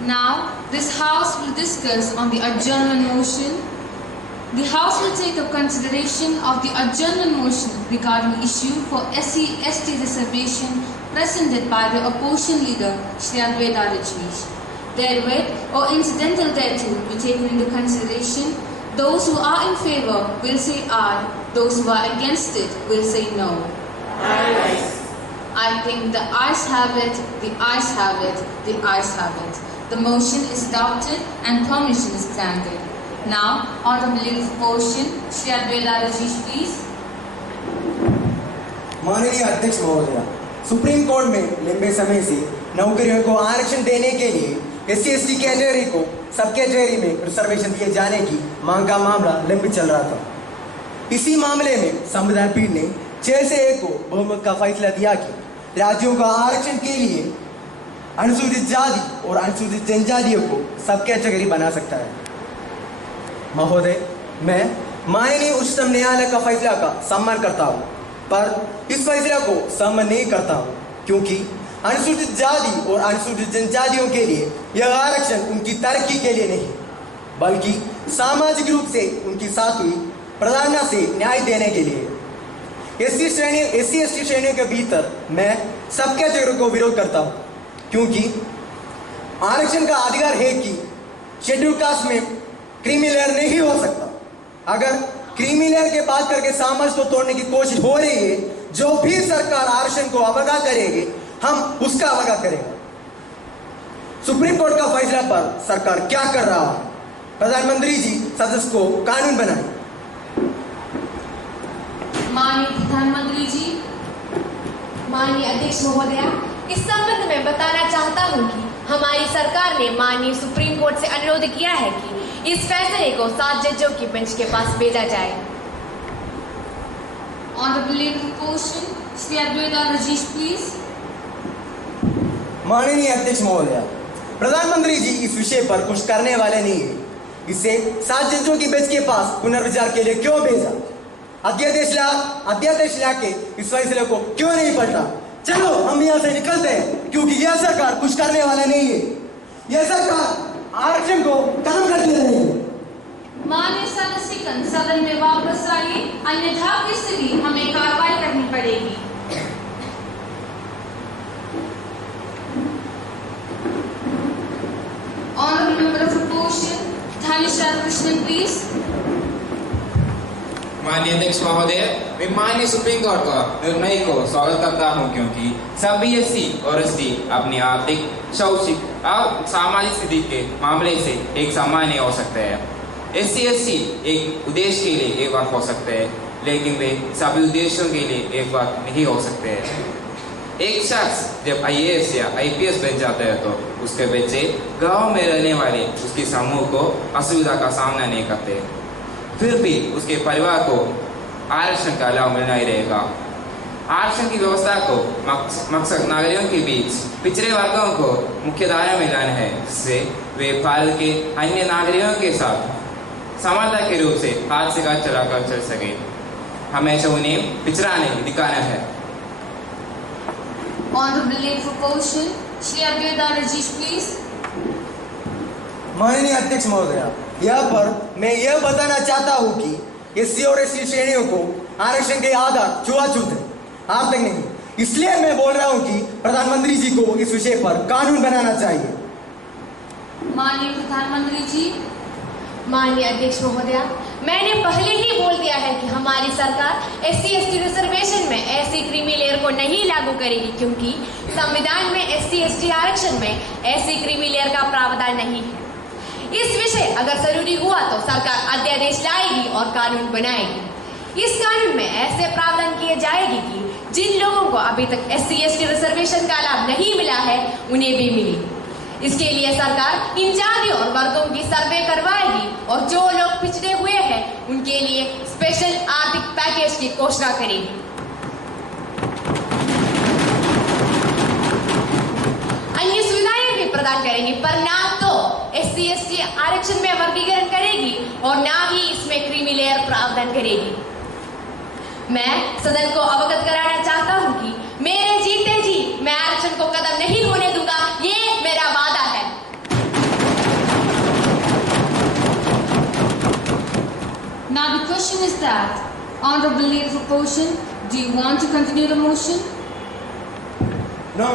Now, this House will discuss on the adjournment motion. The House will take up consideration of the adjournment motion regarding issue for SC/ST reservation presented by the opposition leader Shri Advaita Rajneesh. Therewith or incidental thereto be taken into consideration. Those who are in favor will say aye. Those who are against it will say no. Aye. I think the ayes have it, the ayes have it, the ayes have it. The motion is adopted and permission is granted. Now, Honorable Leader of Opposition, Shri Advaita Rajneesh, please. माननीय अध्यक्ष महोदया, supreme court में लंबे समय से नौकरियों को आरक्षण देने के लिए SC/ST कैटेगरी को सब कैटेगरी में रिजर्वेशन दिए जाने की मांग का मामला लंबित चल रहा था। इसी मामले में संविधान पीठ ने 6 से 1 को बहुमत का फैसला दिया कि राज्यों का आरक्षण के लिए अनुसूचित जाति और अनुसूचित जनजातियों को सब कैटेगरी बना सकता है। महोदय, मैं माननीय उच्चतम न्यायालय का फैसला का सम्मान करता हूँ, पर इस फैसला को सम्मान नहीं करता हूँ, क्योंकि अनुसूचित जाति और अनुसूचित जनजातियों के लिए यह आरक्षण उनकी तरक्की के लिए नहीं, बल्कि सामाजिक रूप से उनकी साथ हुई प्रार्थना से न्याय देने के लिए। SC/ST श्रेणियों के भीतर मैं सब कैटेगरी को विरोध करता हूँ, क्योंकि आरक्षण का अधिकार है कि शेड्यूल कास्ट में क्रीमी लेयर नहीं हो सकता। अगर क्रीमी लेयर के बात करके सामंजस्य को तोड़ने की कोशिश हो रही है, जो भी सरकार आरक्षण को अवज्ञा करेगी, हम उसका अवज्ञा करेंगे। सुप्रीम कोर्ट का फैसला पर सरकार क्या कर रहा है? प्रधानमंत्री जी सदस्य को कानून बनाए। माननीय प्रधानमंत्री जी। माननीय अध्यक्ष महोदया, इस संबंध में बताना चाहता हूं कि हमारी सरकार ने माननीय सुप्रीम कोर्ट से अनुरोध किया है कि इस फैसले को 7 जजों की बेंच के पास भेजा जाए। Honorable Leader of Opposition, Shri Advaita Rajneesh, please. माननीय अध्यक्ष महोदया, प्रधानमंत्री जी इस विषय पर कुछ करने वाले नहीं है। इसे 7 जजों की बेंच के पास पुनर्विचार के लिए क्यों भेजा? अध्यादेश ला के इस फैसले को क्यों नहीं पलटा? चलो हम यहाँ से निकलते हैं, क्योंकि यह सरकार कुछ करने वाला नहीं है। यह सरकार आरक्षण को खत्म कर दे रही है। माननीय सदस्यगण, सदन में वापस आइए, अन्यथा की स्थिति हमें कार्रवाई करनी पड़ेगी। Honorable Member of Opposition, Dhanisha Krishnan, please. माननीय अध्यक्ष महोदय, मैं माननीय सुप्रीम कोर्ट का निर्णय को स्वागत करता हूं, क्योंकि सभी SC और ST अपनी आर्थिक, शैक्षिक और सामाजिक स्थिति के मामले से एक समान नहीं हो सकते हैं। SC/ST एक उद्देश्य के लिए एक बात हो सकते हैं, लेकिन वे सभी उद्देश्यों के लिए एक बात नहीं हो सकते हैं। एक शख्स जब IAS या IPS बन जाता है तो उसके बच्चे गांव में रहने वाले उसके समूह को असुविधा का सामना नहीं करते, फिर भी उसके परिवार को आरक्षण का लाभ मिलना ही रहेगा। आरक्षण की व्यवस्था को मकसद नागरिकों के बीच पिछड़े वर्गों को मुख्य धारा में लाना है, जिससे वे भारत के अन्य नागरिकों के साथ समानता के रूप से हाथ से हाथ चलाकर चल सके। हमेशा उन्हें पिछड़ा नहीं दिखाना है। Honorable Leader of Opposition, Shri Advaita Rajneesh, please. माननीय अध्यक्ष महोदया, यहाँ पर मैं यह बताना चाहता हूँ कि SC और ST श्रेणियों को आरक्षण के आधार छुआछूत है, आर्थिक नहीं। इसलिए मैं बोल रहा हूँ कि प्रधानमंत्री जी को इस विषय पर कानून बनाना चाहिए। माननीय प्रधानमंत्री जी। माननीय अध्यक्ष महोदया, मैंने पहले ही बोल दिया है कि हमारी सरकार SC/ST रिजर्वेशन में ऐसी क्रीमी लेयर को नहीं लागू करेगी, क्योंकि संविधान में SC/ST आरक्षण में ऐसी क्रीमी लेयर का प्रावधान नहीं है। इस विषय अगर जरूरी हुआ तो सरकार अध्यादेश लाएगी और कानून बनाएगी। इस कानून में ऐसे प्रावधान किए जाएगी कि जिन लोगों को अभी तक SC/ST रिजर्वेशन का लाभ नहीं मिला है, उन्हें भी मिले। इसके लिए सरकार इन जातियों और वर्गों की सर्वे करवाएगी और जो लोग पिछड़े हुए हैं उनके लिए स्पेशल आर्थिक पैकेज की घोषणा करेगी। अन्य सुविधाएं भी प्रदान करेगी, पर ना तो SC/ST आरक्षण में वर्गीकरण करेगी और ना ही इसमें क्रीमी लेयर प्रावधान करेगी। मैं सदन को अवगत कराना चाहता हूं कि मेरे जीते जी मैं आरक्षण को कदम नहीं होने दूंगा, ये मेरा वादा है। Now the question is that, Honorable Leader of Opposition, do you want to continue the motion? No.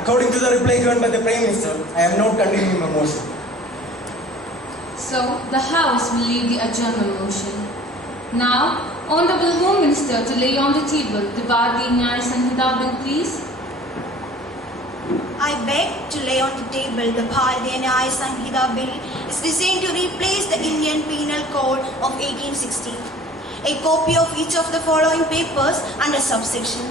According to the reply given by the Prime Minister, I am not continuing my motion. So, the House will leave the adjournment motion. Now, Honorable Home Minister to lay on the table the Bharatiya Nyaya Sanhita bill, please. I beg to lay on the table the Bharatiya Nyaya Sanhita bill is designed to replace the Indian Penal Code of 1860. A copy of each of the following papers under subsection.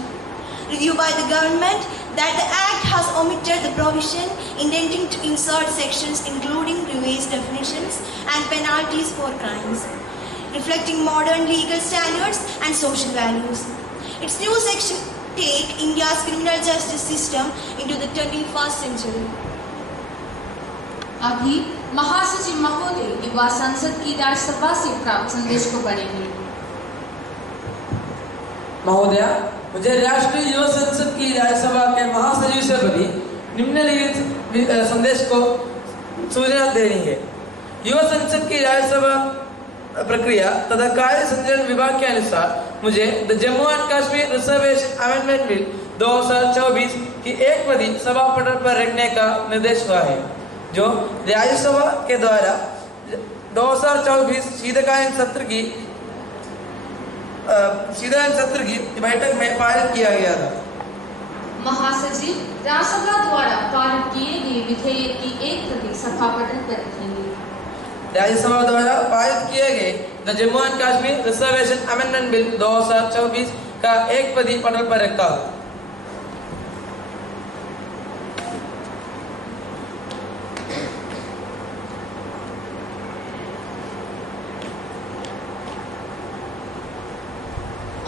Review by the government that the Act has omitted the provision intending to insert sections including revised definitions and penalties for crimes, reflecting modern legal standards and social values. Its new section take India's criminal justice system into the 21st century. अभी महासचिव महोदय युवा संसद की राज्यसभा से प्राप्त संदेश को पढ़ेंगे। महोदया, मुझे राष्ट्रीय युवा संसद की राज्यसभा के महासचिव से बनी निम्नलिखित संदेश को सूचना देनी है। युवा संसद की राज्यसभा प्रक्रिया तथा कार्य संचालन विभाग के अनुसार मुझे the Jammu and Kashmir reservation amendment bill 2024 की एक प्रति सभा पटल पर रखने का निर्देश हुआ है, जो राज्यसभा के द्वारा 2024 शीतकालीन सत्र की बैठक में पारित किया गया था। महासचिव राज्यसभा द्वारा पारित किए गए विधेयक की एक प्रति सभा पटल पर रखेंगे। राज्यसभा द्वारा पारित किए गए the Jammu and Kashmir reservation amendment bill 2024 का एक प्रति पटल पर रखा है।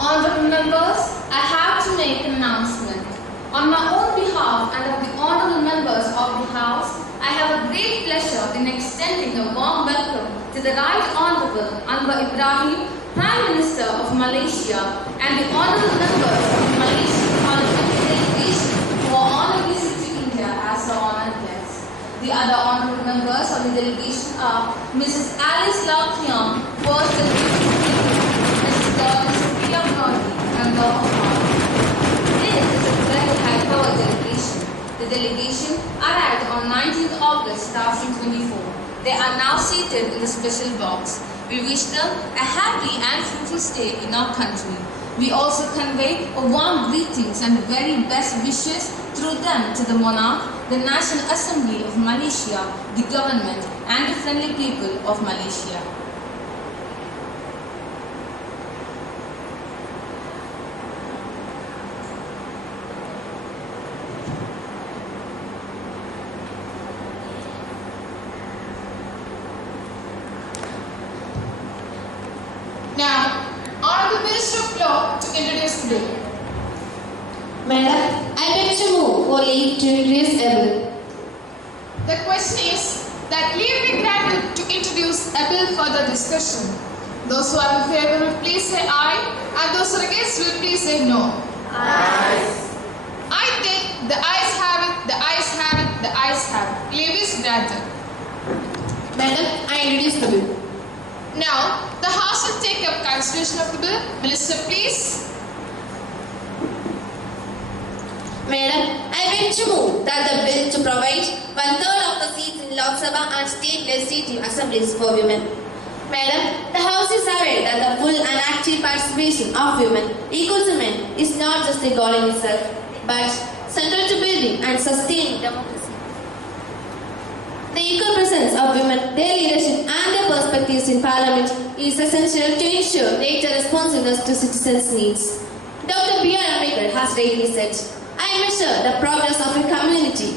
Honorable members, I have to make an announcement. On my own behalf and of the honorable members of the House, I have a great pleasure in extending a warm welcome to the Right Honorable Anwar Ibrahim, Prime Minister of Malaysia, and the honorable members of the Malaysian Parliamentary delegation who are on a visit to India as our honored guests. The other honorable members of the delegation are Mrs. Alice Lau Thiam, First Deputy Mrs. Sophia Brody, Member of Parliament. This is a very high-power delegation. The delegation arrived on 19th August 2024. They are now seated in the special box. We wish them a happy and fruitful stay in our country. We also convey a warm greetings and very best wishes through them to the monarch, the National Assembly of Malaysia, the government, and the friendly people of Malaysia. Now, Honorable Minister of Law to introduce the bill. Madam, I beg to move for leave to introduce a bill. The question is that leave be granted to introduce a bill for the discussion. Those who are in favor will please say aye, and those who are against will please say no. Aye. I think the ayes have it, the ayes have it, the ayes have it. Leave is granted. Madam, I introduce the bill. Now, the House will take up consideration of the bill. Minister, please. Madam, I beg to move that the bill to provide 1/3 of the seats in Lok Sabha and state legislative assemblies for women. Madam, the House is aware that the full and active participation of women equal to men is not just a goal in itself, but central to building and sustaining democracy. The equal presence of women, their leadership and their perspectives in Parliament is essential to ensure greater responsiveness to citizens' needs. Dr. B.R. Ambedkar has rightly said, I measure the progress of a community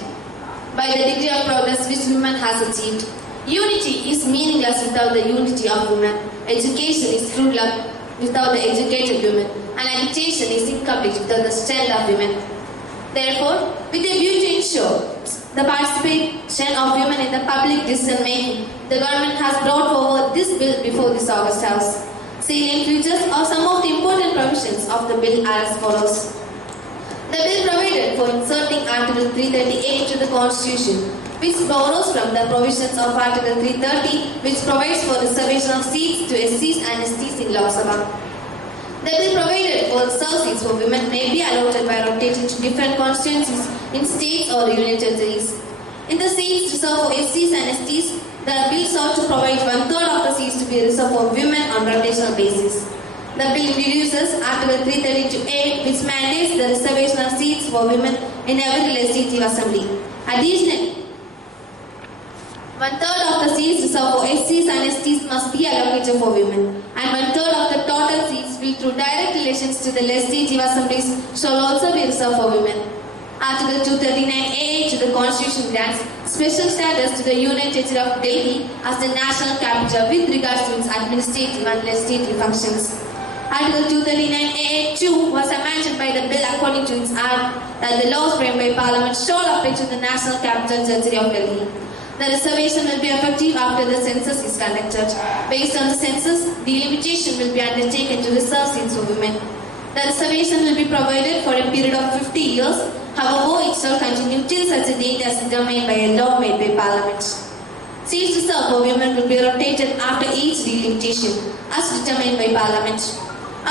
by the degree of progress which women has achieved. Unity is meaningless without the unity of women. Education is fruitless without the educated women. And agitation is incomplete without the strength of women. Therefore, with a view to ensure the participation of women in the public decision making, the government has brought forward this bill before this August House. Salient features are some of the important provisions of the bill are as follows. The bill provided for inserting Article 338 to the Constitution, which borrows from the provisions of Article 330, which provides for reservation of seats to SCs and STs in Lok Sabha. The bill provided for reserved seats for women may be allotted by rotating to different constituencies in states or union territories. In the seats reserved for SCs and STs, the bill sought to provide 1/3 of the seats to be reserved for women on rotational basis. The bill introduces Article 332A, which mandates the reservation of seats for women in every legislative assembly. Additionally, 1/3 of the seats reserved for SCs and STs must be allocated for women, and 1/3 of the total seats filled through direct elections to the legislative assemblies shall also be reserved for women. Article 239A to the Constitution grants special status to the Union Territory of Delhi as the national capital with regards to its administrative and legislative functions. Article 239A(2) was amended by the bill according to its act that the laws framed by Parliament shall apply to the national capital territory of Delhi. The reservation will be effective after the census is conducted. Based on the census, delimitation will be undertaken to reserve seats for women. The reservation will be provided for a period of 50 years. However, it shall continue till such a date as determined by a law made by Parliament. Seats reserved for women will be rotated after each delimitation, as determined by Parliament.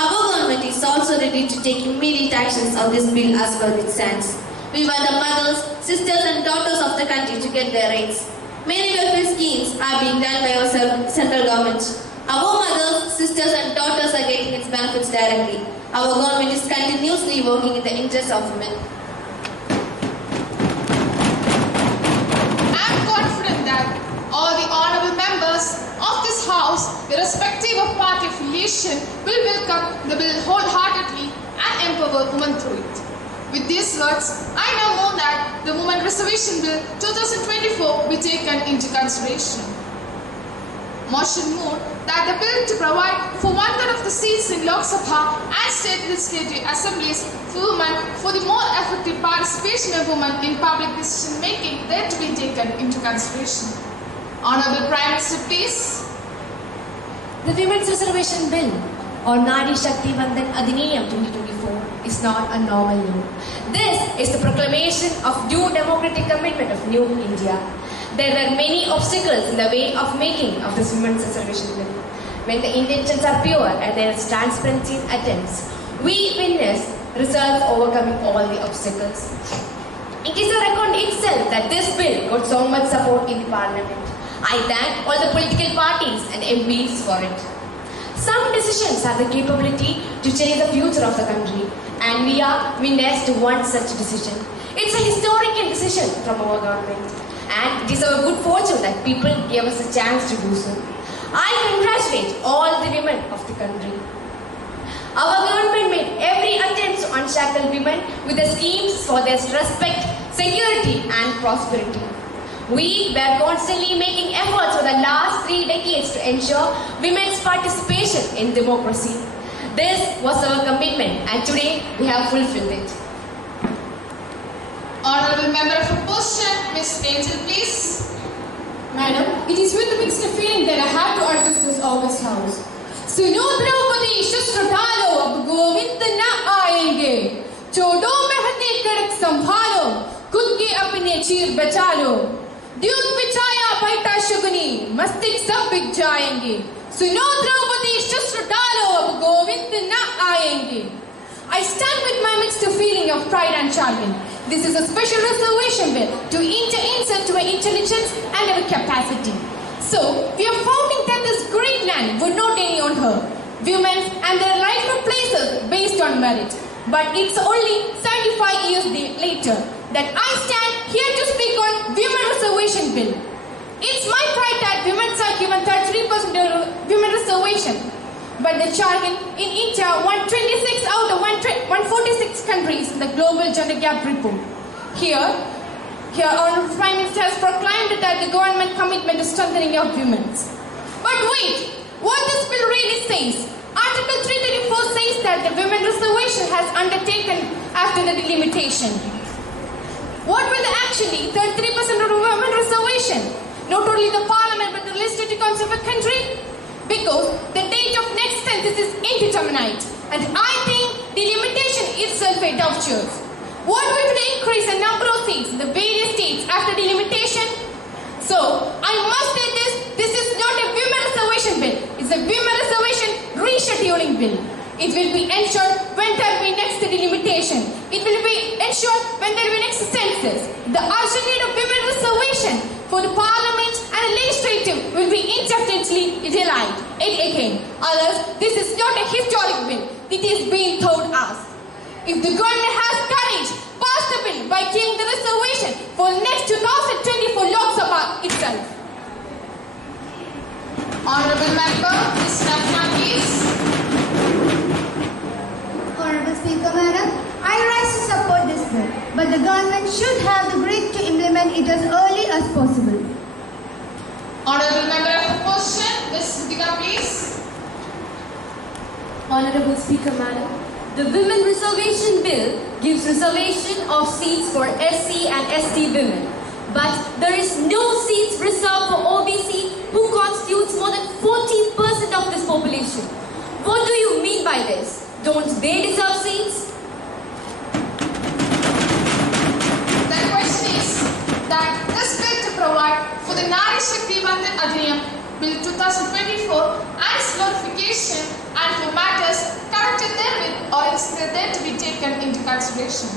Our government is also ready to take immediate actions on this bill as per it stands. We want the mothers, sisters and daughters of the country to get their rights. Many welfare schemes are being done by our central government. Our mothers, sisters and daughters are getting its benefits directly. Our government is continuously working in the interest of women. I am confident that all the honourable members of this House, irrespective of party affiliation, will welcome the bill wholeheartedly and empower women through it. With these words, I now know that the Women Reservation Bill 2024 be taken into consideration. Motion moved that the bill to provide for 1/3 of the seats in Lok Sabha and state legislative assemblies for women for the more effective participation of women in public decision making there to be taken into consideration. Honourable Prime Minister, please. The Women's Reservation Bill or Nari Shakti Vandan Adhiniyam 2024 is not a normal law. This is the proclamation of new democratic commitment of new India. There are many obstacles in the way of making of this Women's Reservation Bill. When the intentions are pure and there is transparency in attempts, we witness results overcoming all the obstacles. It is a record itself that this bill got so much support in the Parliament. I thank all the political parties and MPs for it. Some decisions have the capability to change the future of the country, and we are witness to one such decision. It's a historical decision from our government, and it is our good fortune that people gave us a chance to do so. I congratulate all the women of the country. Our government made every attempt to unshackle women with the schemes for their respect, security and prosperity. We were constantly making efforts for the last 3 decades to ensure women's participation in democracy. This was our commitment and today we have fulfilled it. Honourable Member of Opposition, Ms. Angel, please. Madam, it is with a mixed feeling that I have to address this august house. सुनो द्रौपदी शस्त्र डालो अब गोविंद न आएंगे चोडो में हथे कड़क संभालो खुद के अपने चीर बचा लो द्यूत बिछाया बैठा शकुनी मस्तिष्क सब बिक जाएंगे सुनो द्रौपदी शस्त्र डालो अब गोविंद न आएंगे. I stand with my mixed feeling of pride and chagrin. This is a special reservation bill to enter into our intelligence and our capacity. So, we are founding that this great land would not any on her, women and their rightful places based on merit. But it's only 75 years later that I stand here to speak on Women Reservation Bill. It's my pride that women are given 33% women reservation. But the jargon in India, 126 out of 146 countries in the Global Gender Gap Report. Here, Honourable Prime Minister has proclaimed that the government commitment to strengthening of women. But wait, what this bill really says? Article 334 says that the women reservation has undertaken after the delimitation. What will actually 33% of the women reservation? Not only the Parliament but the Legislative Council of a country? because the date of next census is indeterminate, and I think delimitation itself a torture. What will the increase in number of seats in the various states after delimitation? So, I must say this is not a women reservation bill, it's a women reservation rescheduling bill. It will be ensured when there will be next delimitation. It will be ensured when there will be next census. The urgent need of women reservation for the parliament and legislative will be indefinitely delayed. Again, others, this is not a historic bill. It is being told us. If the government has courage, pass the bill by killing the reservation for next 2024 Lok Sabha itself. Honorable Member, Ms. Ratna, please. Honorable Speaker, Madam, I rise to support this bill, but the government should have the grit to implement it as early as possible. Honorable Member of Opposition, Ms. Vidya, please. Honorable Speaker, Madam, the Women Reservation Bill gives reservation of seats for SC and ST women. But there is no seats reserved for OBC, who constitutes more than 40% of this population. What do you mean by this? Don't they deserve seats? The question is that this bill to provide for the Nari Shakti Bandhan Adhiyam Bill 2024 and its notification and for matters connected therewith or is there to be taken into consideration.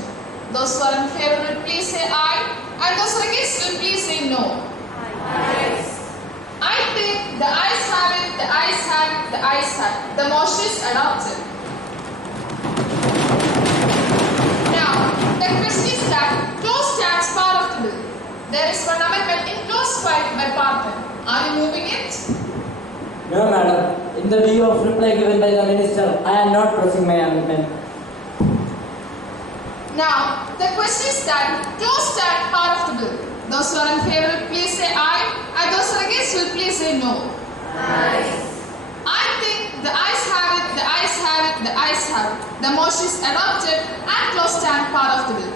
Those who are in favor will please say aye, and those who are against will please say no. Aye. I think the ayes have it, the ayes have it, the ayes have it. The motion is adopted. Now, the question is that clause stands part of the bill. There is one amendment in clause 5 by Parthen. Are you moving it? No, madam. In the view of reply given by the minister, I am not pressing my amendment. Now, the question is that clause stand part of the bill. Those who are in favor will please say aye, and those who are against will please say no. Aye. I think the ayes have it, the ayes have it, the ayes have it. The motion is adopted and clause stand part of the bill.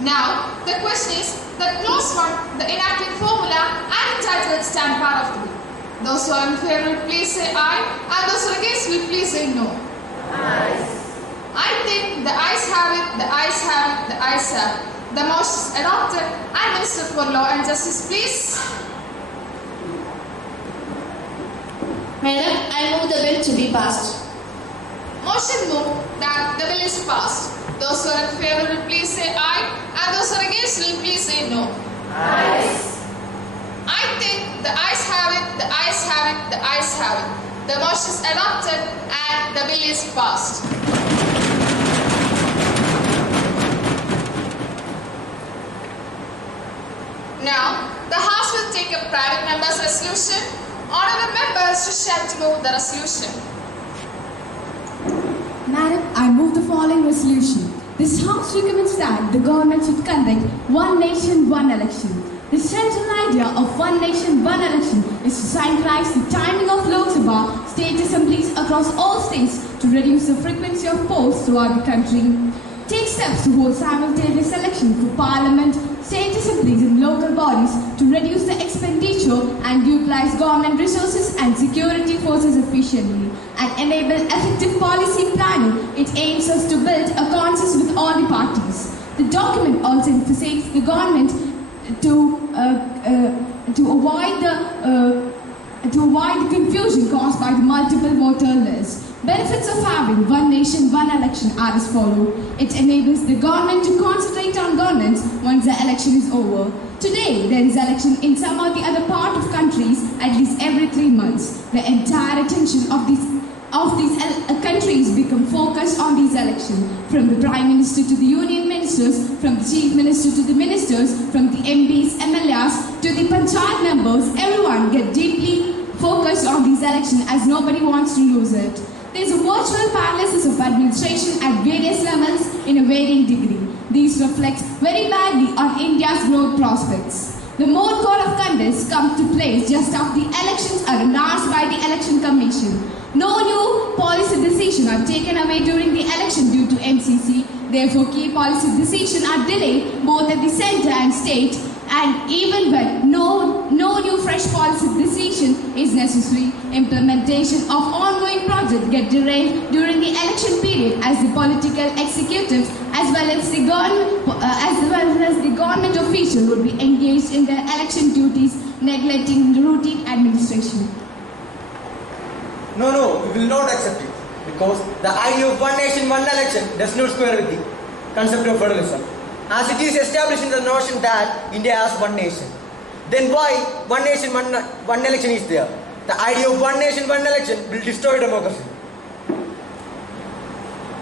Now, the question is that clause 1, the enacting formula and the title stand part of the bill. Those who are in favor will please say aye, and those who are against will please say no. Aye. I think the ayes have it, the ayes have it, the ayes have it. The motion is adopted and Minister for Law and Justice, please. Madam, I move the bill to be passed. Motion moved that the bill is passed. Those who are in favor will please say aye, and those who are against will please say no. Aye. I think the ayes have it, the ayes have it, the ayes have it. The motion is adopted and the bill is passed. Now, the House will take a private member's resolution. Honorable members shall to move the resolution. Madam, I move the following resolution. This House recommends that the government should conduct one nation, one election. The central idea of one nation, one election is to synchronize the timing of Lok Sabha state assemblies across all states to reduce the frequency of polls throughout the country. Take steps to hold simultaneous election for parliament, state assemblies and local bodies to reduce the expenditure and utilize government resources and security forces efficiently and enable effective policy planning. It aims us to build a consensus with all the parties. The document also emphasizes the government to avoid the confusion caused by the multiple voter lists. Benefits of having one nation, one election are as follows. It enables the government to concentrate on governance once the election is over. Today, there is election in some or the other part of countries at least every 3 months. The entire attention of these countries become focused on these elections. From the Prime Minister to the Union Ministers, from the Chief Minister to the Ministers, from the MPs, MLAs to the Panchayat members, everyone get deeply focused on these elections as nobody wants to lose it. There is a virtual paralysis of administration at various levels in a varying degree. These reflect very badly on India's growth prospects. The mode code of conduct comes to place just after the elections are announced by the Election Commission. No new policy decisions are taken away during the election due to MCC. Therefore, key policy decisions are delayed both at the centre and state And even when no new fresh policy decision is necessary, implementation of ongoing projects get derailed during the election period as the political executives as well as the government official would be engaged in their election duties, neglecting the routine administration. No, we will not accept it because the idea of one nation, one election does not square with the concept of federalism. As it is established in the notion that India has one nation, then why one nation, one election is there? The idea of one nation, one election will destroy democracy.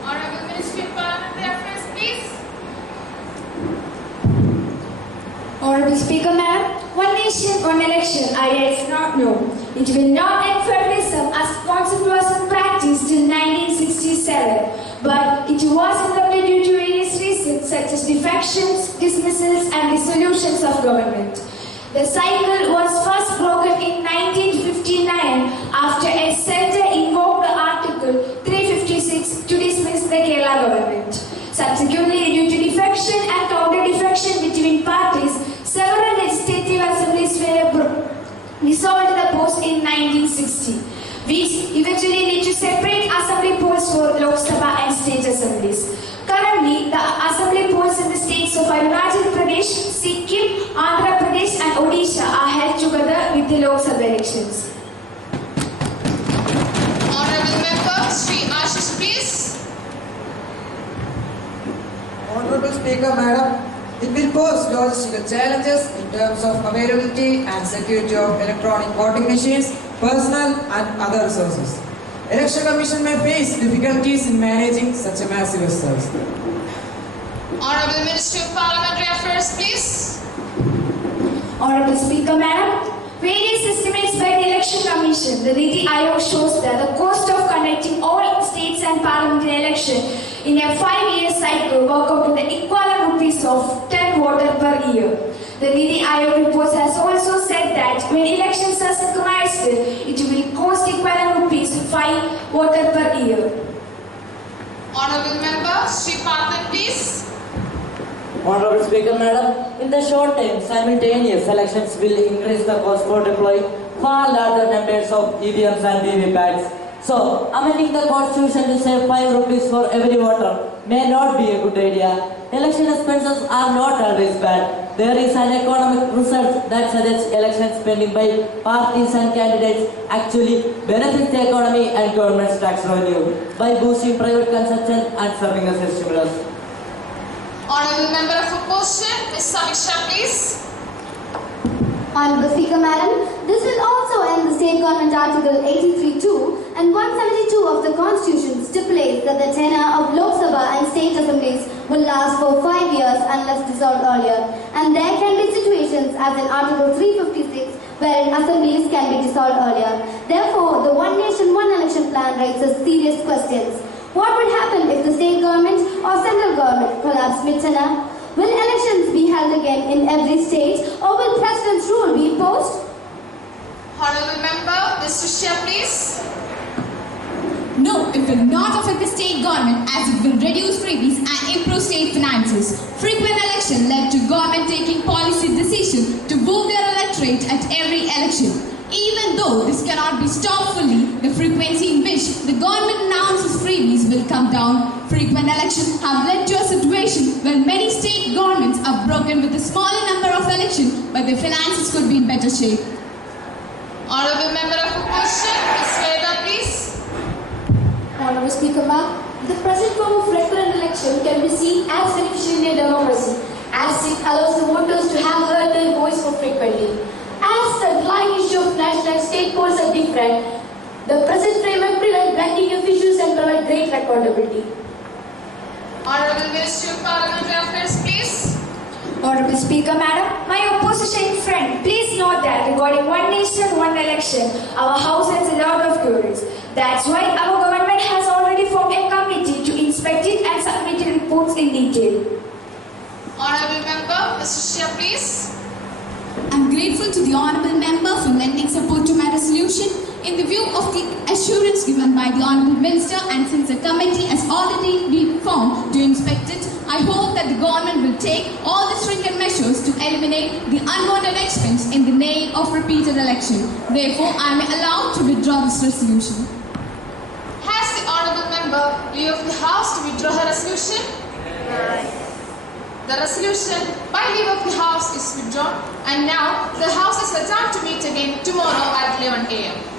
Honorable Ministry of Parliamentary Affairs, please. Honorable Speaker, Madam, one nation, one election idea is not new. It will not end federalism as concept was in practice till 1967, but it was adopted due to various reasons such as defections, dismissals and dissolutions of government. The cycle was first broken in 1959 after a centre invoked the Article 356 to dismiss the Kerala government. Subsequently, due to defection and counter-defection between parties, several legislative assemblies were dissolved the post in 1960, which eventually led to separate assembly posts for Lok Sabha and state assemblies. Currently, the assembly posts in the states of Arunachal Pradesh, Sikkim, Andhra Pradesh and Odisha are held together with the Lok Sabha elections. Honorable Member, Sri Ashish, please. Honorable Speaker, Madam, it will pose logistical challenges in terms of availability and security of electronic voting machines, personnel and other resources. Election Commission may face difficulties in managing such a massive resource. Honorable Ministry of Parliamentary Affairs, please. Honorable Speaker, Madam, various estimates by the Election Commission, the Niti Aayog shows that the cost of conducting all states and parliamentary elections in a 5-year cycle work out to the equivalent rupees of 10 voter per year. The Niti Aayog report has also said that when elections are synchronized, it will cost equivalent rupees 5 voter per year. Honorable Member, Sri Parthan, please. Honorable Speaker, Madam, in the short time, simultaneous elections will increase the cost for deploying far larger numbers of EVMs and VVPATs. So, amending the constitution to save 5 rupees for every voter may not be a good idea. Election expenses are not always bad. There is an economic research that suggests election spending by parties and candidates actually benefits the economy and government's tax revenue by boosting private consumption and serving as a stimulus. Honorable Member of Opposition, Ms. Samiksha, please. Honorable Speaker, Madam, this will also end the State Government Article 83(2) and 172 of the Constitution stipulates that the tenure of Lok Sabha and state assemblies will last for 5 years unless dissolved earlier. And there can be situations as in Article 356 wherein assemblies can be dissolved earlier. Therefore, the One Nation, One Election plan raises serious questions. What would happen if the state government or central government collapse mid-tenure? Will elections be held again in every state or will President's rule be imposed? Honorable Member, Ms. Rishya, please. No, it will not affect the state government as it will reduce freebies and improve state finances. Frequent election led to government taking policy decisions to woo their electorate at every election. Even though this cannot be stopped fully, the frequency in which the government announces freebies will come down. Frequent elections have led to a situation where many state governments are broken with a smaller number of elections, but their finances could be in better shape. Honorable Member of Opposition, Ms. Veda, please. Honorable Speaker, ma'am, the present form of referendum election can be seen as beneficial in a democracy, as it allows the voters to have heard their voice more frequently. As the underlying issue of national and state polls are different, the present framework prevents blending of issues and provide great accountability. Honorable Ministry of Parliamentary Affairs, please. Honorable Speaker, Madam, my opposition friend, please note that regarding one nation, one election, our House has a lot of queries. That's why our government has already formed a committee to inspect it and submit reports in detail. Honorable Member, Ms. Rishya, please. I'm grateful to the Honourable Member for lending support to my resolution in the view of the assurance given by the Honourable Minister, and since the committee has already been formed to inspect it, I hope that the government will take all the stringent measures to eliminate the unwanted expense in the name of repeated election. Therefore, I am allowed to withdraw this resolution. Has the honourable member leave of the House to withdraw her resolution? The resolution by leave of the House is withdrawn, and now the House is adjourned to meet again tomorrow at 11 a.m.